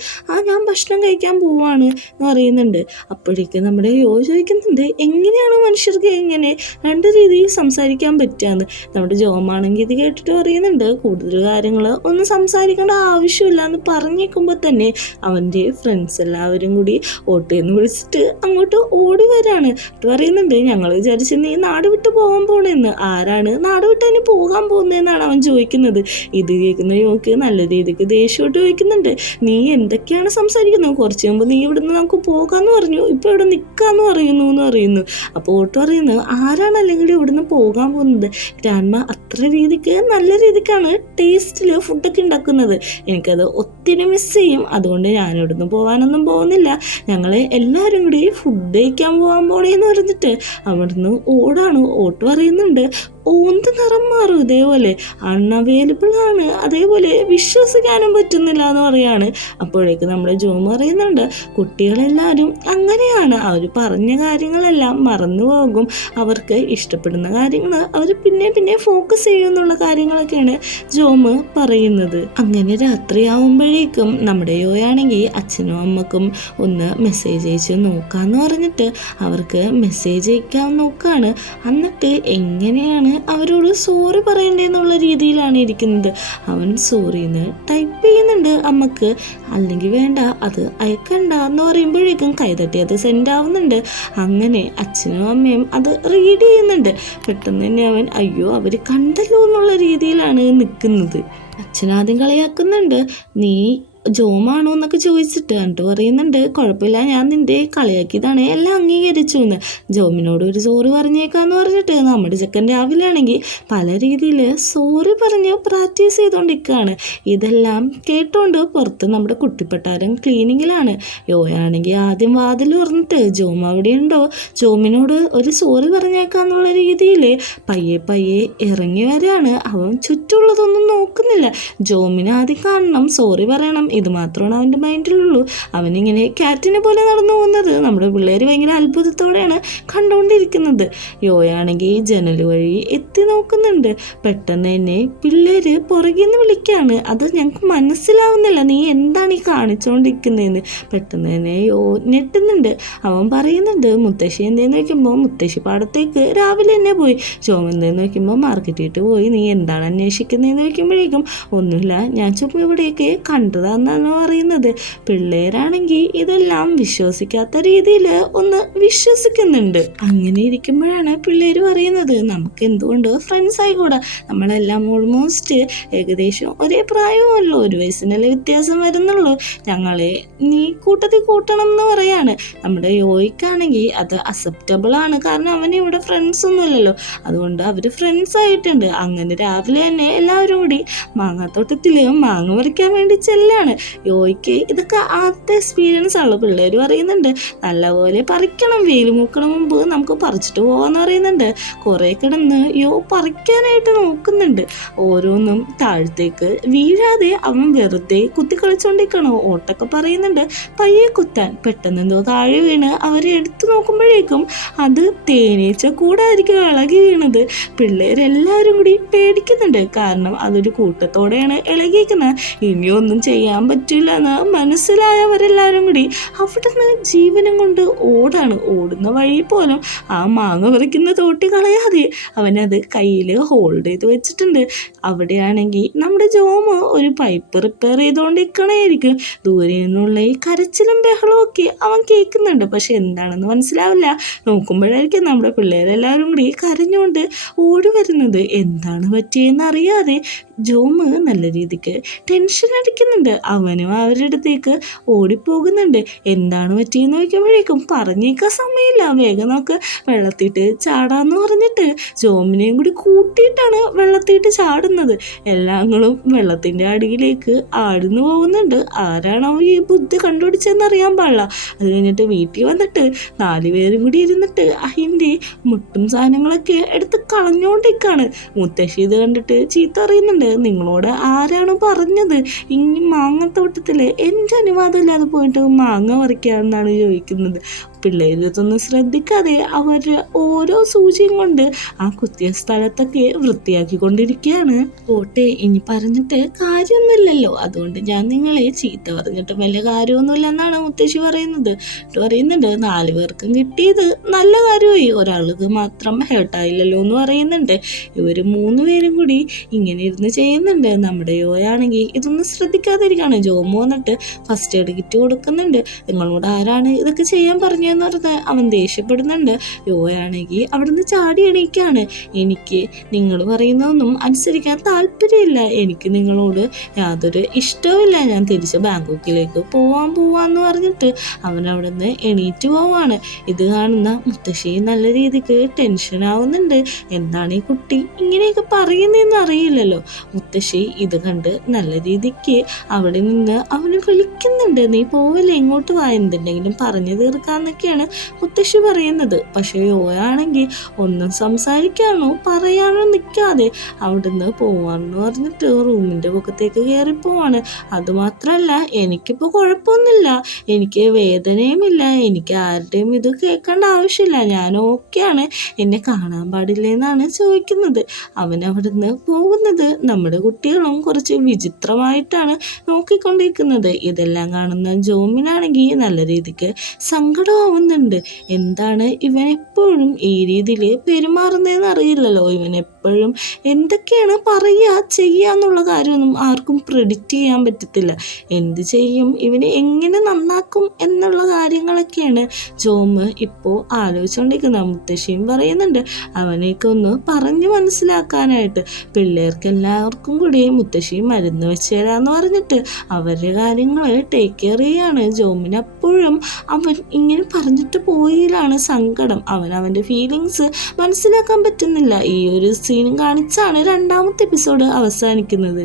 ഞാൻ ഭക്ഷണം കഴിക്കാൻ പോവാണ് എന്ന് പറയുന്നുണ്ട്. അപ്പോഴേക്കും നമ്മുടെ ചോദിക്കുന്നുണ്ട്, എങ്ങനെയാണ് മനുഷ്യർക്ക് എങ്ങനെ രണ്ട് രീതിയിൽ സംസാരിക്കാൻ പറ്റുകയെന്ന്. നമ്മുടെ ജോമാണെങ്കിൽ ഇത് കേട്ടിട്ട് പറയുന്നുണ്ട്, കൂടുതൽ കാര്യങ്ങൾ ഒന്നും സംസാരിക്കേണ്ട ആവശ്യമില്ല എന്ന് പറഞ്ഞേക്കുമ്പോൾ തന്നെ അവൻ്റെ ഫ്രണ്ട്സ് എല്ലാവരും കൂടി ഓട്ടോയെന്ന് വിളിച്ചിട്ട് അങ്ങോട്ട് ഓടി വരാണ്. പറയുന്നുണ്ട്, ഞങ്ങൾ വിചാരിച്ച് നീ നാട് വിട്ട് പോകാൻ പോണെന്ന്. ആരാണ് നാട് വിട്ട് ഇനി പോകാൻ പോകുന്നതെന്നാണ് അവൻ ചോദിക്കുന്നത്. ഇത് കേൾക്കുന്ന യോക്ക് നല്ല രീതിക്ക് ദേഷ്യമായിട്ട് ചോദിക്കുന്നുണ്ട്, നീ എന്തൊക്കെയാണ് സംസാരിക്കുന്നത്, കുറച്ച് മുമ്പ് നീ ഇവിടുന്ന് നമുക്ക് പോകാമെന്ന് പറഞ്ഞു, ഇപ്പോൾ ഇവിടെ നിൽക്കാമെന്ന് പറയുന്നു എന്ന് പറയുന്നു. അപ്പോൾ ഓട്ടോ പറയുന്നത്, ആരാണ് അല്ലെങ്കിൽ ഇവിടുന്ന് പോകാൻ പോകുന്നത്, ഗ്രാൻഡ്മ അത്ര രീതിക്ക് നല്ല രീതിക്കാണ് ടേസ്റ്റിൽ ഫുഡൊക്കെ ഉണ്ടാക്കുന്നത്, എനിക്കത് ഒത്തിരി മിസ് ചെയ്യും, അതുകൊണ്ട് ഞാനിവിടുന്ന് പോകാനൊന്നും പോകുന്നില്ല, ഞങ്ങൾ എല്ലാവരും കൂടി ഫുഡ് കഴിക്കാൻ പോകാൻ പോണേന്ന് പറഞ്ഞിട്ട് അവിടുന്ന് ഓട്ട് പറയുന്നുണ്ട്. ഓന്ത് നിറം മാറും, ഇതേപോലെ അൺഅവൈലബിൾ ആണ്, അതേപോലെ വിശ്വസിക്കാനും പറ്റുന്നില്ല എന്ന് പറയാണ്. അപ്പോഴേക്ക് നമ്മുടെ ജോം പറയുന്നുണ്ട്, കുട്ടികളെല്ലാവരും അങ്ങനെയാണ്, അവർ പറഞ്ഞ കാര്യങ്ങളെല്ലാം മറന്നു പോകും, അവർക്ക് ഇഷ്ടപ്പെടുന്ന കാര്യങ്ങൾ അവർ പിന്നെ ഫോക്കസ് ചെയ്യുന്നുള്ള കാര്യങ്ങളൊക്കെയാണ് ജോമ് പറയുന്നത്. അങ്ങനെ രാത്രിയാവുമ്പോഴേക്കും നമ്മുടെ യോയാണെങ്കിൽ അച്ഛനും അമ്മക്കും ഒന്ന് മെസ്സേജ് അയച്ച് നോക്കാമെന്ന് പറഞ്ഞിട്ട് അവർക്ക് മെസ്സേജ് അയക്കാൻ നോക്കുകയാണ്. എന്നിട്ട് എങ്ങനെയാണ് അവരോട് സോറി പറയണ്ടേന്നുള്ള രീതിയിലാണ് ഇരിക്കുന്നത്. അവൻ സോറിന്ന് ടൈപ്പ് ചെയ്യുന്നുണ്ട് അമ്മക്ക്, അല്ലെങ്കിൽ വേണ്ട അത് അയക്കണ്ട എന്ന് പറയുമ്പോഴേക്കും കൈതട്ടി അത് സെൻഡ് ആവുന്നുണ്ട്. അങ്ങനെ അച്ഛനും അമ്മയും അത് റീഡ് ചെയ്യുന്നുണ്ട്. പെട്ടെന്ന് തന്നെ അവൻ അയ്യോ അവർ കണ്ടല്ലോ എന്നുള്ള രീതിയിലാണ് നിൽക്കുന്നത്. അച്ഛനാദ്യം കളിയാക്കുന്നുണ്ട്, നീ ജോമാണോ എന്നൊക്കെ ചോദിച്ചിട്ട് എന്നിട്ട് പറയുന്നുണ്ട്, കുഴപ്പമില്ല, ഞാൻ നിൻ്റെ കളിയാക്കിയതാണ്, എല്ലാം അംഗീകരിച്ചു എന്ന്. ജോമിനോട് ഒരു സോറി പറഞ്ഞേക്കാന്ന് പറഞ്ഞിട്ട് നമ്മുടെ ചെക്കൻ രാവിലെ ആണെങ്കിൽ പല രീതിയിൽ സോറി പറഞ്ഞ് പ്രാക്ടീസ് ചെയ്തുകൊണ്ടിരിക്കുകയാണ്. ഇതെല്ലാം കേട്ടോണ്ട് പുറത്ത് നമ്മുടെ കുട്ടിപ്പട്ടാരം ക്ലീനിങ്ങിലാണ്. യോയാണെങ്കിൽ ആദ്യം വാതിൽ തുറന്നിട്ട് ജോം അവിടെ ഉണ്ടോ, ജോമിനോട് ഒരു സോറി പറഞ്ഞേക്കാന്നുള്ള രീതിയിൽ പയ്യെ ഇറങ്ങി വരികയാണ്. അവൻ ചുറ്റുമുള്ളതൊന്നും നോക്കുന്നില്ല. ജോമിന് ആദ്യം കാണണം, സോറി പറയണം, ഇത് മാത്രമാണ് അവൻ്റെ മൈൻഡിലുള്ളൂ. അവനിങ്ങനെ ക്യാറ്റിനെ പോലെ നടന്നു പോകുന്നത് നമ്മുടെ പിള്ളേർ ഭയങ്കര അത്ഭുതത്തോടെയാണ് കണ്ടുകൊണ്ടിരിക്കുന്നത്. യോയാണെങ്കിൽ ജനൽ വഴി എത്തി നോക്കുന്നുണ്ട്. പെട്ടെന്ന് തന്നെ പിള്ളേർ പുറകിൽ നിന്ന് വിളിക്കുകയാണ്. അത് ഞങ്ങൾക്ക് മനസ്സിലാവുന്നില്ല, നീ എന്താണ് ഈ കാണിച്ചുകൊണ്ടിരിക്കുന്നതെന്ന്. പെട്ടെന്ന് തന്നെ ഞെട്ടുന്നുണ്ട്. അവൻ പറയുന്നുണ്ട്, മുത്തശ്ശി എന്തേന്ന് വയ്ക്കുമ്പോൾ മുത്തശ്ശി പാടത്തേക്ക് രാവിലെ തന്നെ പോയി, ജോം എന്തേന്ന് വയ്ക്കുമ്പോൾ മാർക്കറ്റിട്ട് പോയി, നീ എന്താണ് അന്വേഷിക്കുന്നതെന്ന് വയ്ക്കുമ്പോഴേക്കും ഒന്നുമില്ല, ഞാൻ ചുമ്മാ ഇവിടെയൊക്കെ കണ്ടതാണ് പറയുന്നത്. പിള്ളേരാണെങ്കിൽ ഇതെല്ലാം വിശ്വസിക്കാത്ത രീതിയിൽ ഒന്ന് വിശ്വസിക്കുന്നുണ്ട്. അങ്ങനെ ഇരിക്കുമ്പോഴാണ് പിള്ളേർ പറയുന്നത്, നമുക്ക് എന്തുകൊണ്ട് ഫ്രണ്ട്സ് ആയിക്കൂടാ, നമ്മളെല്ലാം ഓൾമോസ്റ്റ് ഏകദേശം ഒരേ പ്രായമല്ലോ, 1 വയസ്സിനല്ലേ വ്യത്യാസം വരുന്നുള്ളൂ, ഞങ്ങളെ നീ കൂട്ടത്തിൽ കൂട്ടണം എന്ന് പറയാണ്. നമ്മുടെ യോയ്ക്കാണെങ്കിൽ അത് അക്സെപ്റ്റബിൾ ആണ്, കാരണം അവന് ഇവിടെ ഫ്രണ്ട്സ് ഒന്നും ഇല്ലല്ലോ, അതുകൊണ്ട് അവർ ഫ്രണ്ട്സ് ആയിട്ടുണ്ട്. അങ്ങനെ രാവിലെ തന്നെ എല്ലാവരും കൂടി മാങ്ങാത്തോട്ടത്തിൽ മാങ്ങ പറിക്കാൻ വേണ്ടി ചെല്ലാണ്. യോയ്ക്ക് ഇതൊക്കെ ആദ്യത്തെ എക്സ്പീരിയൻസ് ആണല്ലോ. പിള്ളേർ പറയുന്നുണ്ട്, നല്ലപോലെ പറിക്കണം, വെയിൽ മൂക്കണം മുമ്പ് നമുക്ക് പറിച്ചിട്ട് പോകാമെന്ന് പറയുന്നുണ്ട്. കുറേ കിടന്ന് പറിക്കാനായിട്ട് നോക്കുന്നുണ്ട്. ഓരോന്നും താഴത്തേക്ക് വീഴാതെ അവൻ വെറുതെ കുത്തി കളിച്ചോണ്ടിരിക്കണോ. ഓട്ടൊക്കെ പറയുന്നുണ്ട് പയ്യെ കുത്താൻ. പെട്ടെന്ന് എന്തോ താഴെ വീണ് അവരെ എടുത്തു നോക്കുമ്പോഴേക്കും അത് തേനീച്ച കൂടായിരിക്കും ഇളകി വീണത്. പിള്ളേരെല്ലാവരും കൂടി പേടിക്കുന്നുണ്ട്, കാരണം അതൊരു കൂട്ടത്തോടെയാണ് ഇളകിയിരിക്കുന്നത്. ഇനിയൊന്നും ചെയ്യാൻ പറ്റില്ല എന്ന് മനസ്സിലായവരെല്ലാവരും കൂടി അവിടുന്ന് ജീവനം കൊണ്ട് ഓടുന്ന വഴി പോലും ആ മാങ്ങ പറിക്കുന്ന തോട്ടി കളയാതെ അവനത് കയ്യിൽ ഹോൾഡ് ചെയ്ത് വെച്ചിട്ടുണ്ട്. അവിടെയാണെങ്കിൽ നമ്മുടെ ജോമ് ഒരു പൈപ്പ് റിപ്പയർ ചെയ്തുകൊണ്ടിരിക്കണായിരിക്കും. ദൂരെ നിന്നുള്ള ഈ കരച്ചിലും ബഹളവും ഒക്കെ അവൻ കേൾക്കുന്നുണ്ട്, പക്ഷെ എന്താണെന്ന് മനസ്സിലാവില്ല. നോക്കുമ്പോഴായിരിക്കും നമ്മുടെ പിള്ളേരെല്ലാവരും കൂടി കരഞ്ഞുകൊണ്ട് ഓടി വരുന്നത്. എന്താണ് പറ്റിയെന്ന് അറിയാതെ ജോമ് നല്ല രീതിക്ക് ടെൻഷൻ അടിക്കുന്നുണ്ട്. അവനും അവരുടെ അടുത്തേക്ക് ഓടിപ്പോകുന്നുണ്ട്. എന്താണ് പറ്റിയെന്ന് ചോദിക്കുമ്പോഴേക്കും പറഞ്ഞേക്കാൻ സമയമില്ല, വേഗം നമുക്ക് വെള്ളത്തിട്ട് ചാടാന്ന് പറഞ്ഞിട്ട് ജോമിനെയും കൂടി കൂട്ടിയിട്ടാണ് വെള്ളത്തിട്ട് ചാടുന്നത്. എല്ലാങ്ങളും വെള്ളത്തിൻ്റെ അടിയിലേക്ക് ആഴ്ന്നു പോകുന്നുണ്ട്. ആരാണോ ഈ ബുദ്ധി കണ്ടുപിടിച്ചതെന്ന് അറിയാൻ പാടില്ല. അത് കഴിഞ്ഞിട്ട് വീട്ടിൽ വന്നിട്ട് 4 പേരും കൂടി ഇരുന്നിട്ട് അതിൻ്റെ മുട്ടും സാധനങ്ങളൊക്കെ എടുത്ത് കളഞ്ഞുകൊണ്ടിരിക്കുകയാണ്. മുത്തശ്ശി ഇത് കണ്ടിട്ട് ചീത്ത അറിയുന്നുണ്ട്. നിങ്ങളോട് ആരാണ് പറഞ്ഞത് ഇനി മാങ്ങത്തോട്ടത്തിൽ എൻ്റെ അനുവാദമില്ലാതെ പോയിട്ട് മാങ്ങ പറിക്കാമെന്നാണ് ചോദിക്കുന്നത്. പിള്ളേർ ഇതൊന്നും ശ്രദ്ധിക്കാതെ അവർ ഓരോ സൂചിയും കൊണ്ട് ആ കുത്തിയ സ്ഥലത്തൊക്കെ വൃത്തിയാക്കിക്കൊണ്ടിരിക്കുകയാണ്. പോട്ടെ, ഇനി പറഞ്ഞിട്ട് കാര്യമൊന്നുമില്ലല്ലോ, അതുകൊണ്ട് ഞാൻ നിങ്ങളെ ചീത്ത പറഞ്ഞിട്ട് വലിയ കാര്യമൊന്നുമില്ല എന്നാണ് മുത്തശ്ശി പറയുന്നുണ്ട്. 4 പേർക്കും കിട്ടിയത് നല്ല കാര്യമായി, ഒരാൾക്ക് മാത്രം ഹേർട്ടായില്ലല്ലോ എന്ന് പറയുന്നുണ്ട്. ഇവർ 3 പേരും കൂടി ഇങ്ങനെ ഇരുന്ന് ചെയ്യുന്നുണ്ട്. നമ്മുടെ യോയാണെങ്കിൽ ഇതൊന്നും ശ്രദ്ധിക്കാതിരിക്കുകയാണ്. ജോമു വന്നിട്ട് ഫസ്റ്റ് എയ്ഡ് കിറ്റ് കൊടുക്കുന്നുണ്ട്. നിങ്ങളോട് ആരാണ് ഇതൊക്കെ ചെയ്യാൻ പറഞ്ഞതെന്ന് പറഞ്ഞ് അവൻ ദേഷ്യപ്പെടുന്നുണ്ട്. യോയാണെങ്കിൽ അവിടുന്ന് ചാടി എണീക്കാണ്. എനിക്ക് നിങ്ങൾ പറയുന്നതൊന്നും അനുസരിക്കാൻ താല്പര്യമില്ല, എനിക്ക് നിങ്ങളോട് യാതൊരു ഇഷ്ടവുമില്ല, ഞാൻ തിരിച്ച് ബാങ്കോക്കിലേക്ക് പോവാന്ന് പറഞ്ഞിട്ട് അവൻ അവിടെ നിന്ന് എണീറ്റ് പോവാണ്. ഇത് കാണുന്ന മുത്തശ്ശി നല്ല രീതിക്ക് ടെൻഷൻ ആവുന്നുണ്ട്. എന്താണ് ഈ കുട്ടി ഇങ്ങനെയൊക്കെ പറയുന്നതെന്ന് അറിയില്ലല്ലോ. മുത്തശ്ശി ഇത് കണ്ട് നല്ല രീതിക്ക് അവിടെ നിന്ന് അവന് വിളിക്കുന്നുണ്ട്. നീ പോവല്ലേ, ഇങ്ങോട്ട് വാ, എന്തുണ്ടെങ്കിലും പറഞ്ഞു തീർക്കാന്നൊക്കെയാണ് മുത്തശ്ശി പറയുന്നത്. പക്ഷേ യോയാണെങ്കിൽ ഒന്നും സംസാരിക്കാനോ പറയാനോ നിൽക്കാതെ അവിടുന്ന് പോവാന്ന് പറഞ്ഞിട്ട് റൂമിൻ്റെ പൊക്കത്തേക്ക് കയറിപ്പോവാണ്. അതുമാത്രമല്ല, എനിക്കിപ്പോൾ കുഴപ്പമൊന്നുമില്ല, എനിക്ക് വേദനയുമില്ല, എനിക്ക് ആരുടെയും ഇത് കേൾക്കേണ്ട ആവശ്യമില്ല, ഞാൻ ഓക്കെയാണ്, എന്നെ കാണാൻ പാടില്ലെന്നാണ് ചോദിക്കുന്നത്. അവൻ അവിടുന്ന് പോകുന്നത് നമ്മുടെ കുട്ടികളും കുറച്ച് വിചിത്രമായിട്ടാണ് നോക്കിക്കൊണ്ടിരിക്കുന്നത്. ഇതെല്ലാം കാണുന്ന ജോമിനാണെങ്കിൽ നല്ല രീതിക്ക് സങ്കടമാവുന്നുണ്ട്. എന്താണ് ഇവൻ എപ്പോഴും ഈ രീതിയിൽ പെരുമാറുന്നതെന്ന് അറിയില്ലല്ലോ. ഇവൻ എപ്പോഴും എന്തൊക്കെയാണ് പറയുക ചെയ്യുക എന്നുള്ള കാര്യമൊന്നും ആർക്കും പ്രെഡിക്റ്റ് ചെയ്യാൻ പറ്റത്തില്ല. എന്ത് ചെയ്യും, ഇവനെ എങ്ങനെ നന്നാക്കും എന്നുള്ള കാര്യങ്ങളൊക്കെയാണ് ജോമ് ഇപ്പോൾ ആലോചിച്ചുകൊണ്ടിരിക്കുന്നത്. മുത്തശ്ശിയും പറയുന്നുണ്ട് അവനെയൊക്കെ ഒന്ന് പറഞ്ഞു മനസ്സിലാക്കാനായിട്ട്. പിള്ളേർക്ക് എല്ലാവർക്കും കൂടി മുത്തശ്ശി മരുന്ന് വെച്ച് തരാമെന്ന് പറഞ്ഞിട്ട് അവരുടെ കാര്യങ്ങൾ ടേക്ക് കെയർ ചെയ്യാണ്. ജോമിന് അപ്പോഴും അവൻ ഇങ്ങനെ പറഞ്ഞിട്ട് പോയതിലാണ് സങ്കടം. അവൻ്റെ ഫീലിങ്സ് മനസ്സിലാക്കാൻ പറ്റുന്നില്ല. ഈ ഒരു സീൻ കാണിച്ചാണ് 2ാമത്തെ എപ്പിസോഡ് അവസാനിക്കുന്നത്.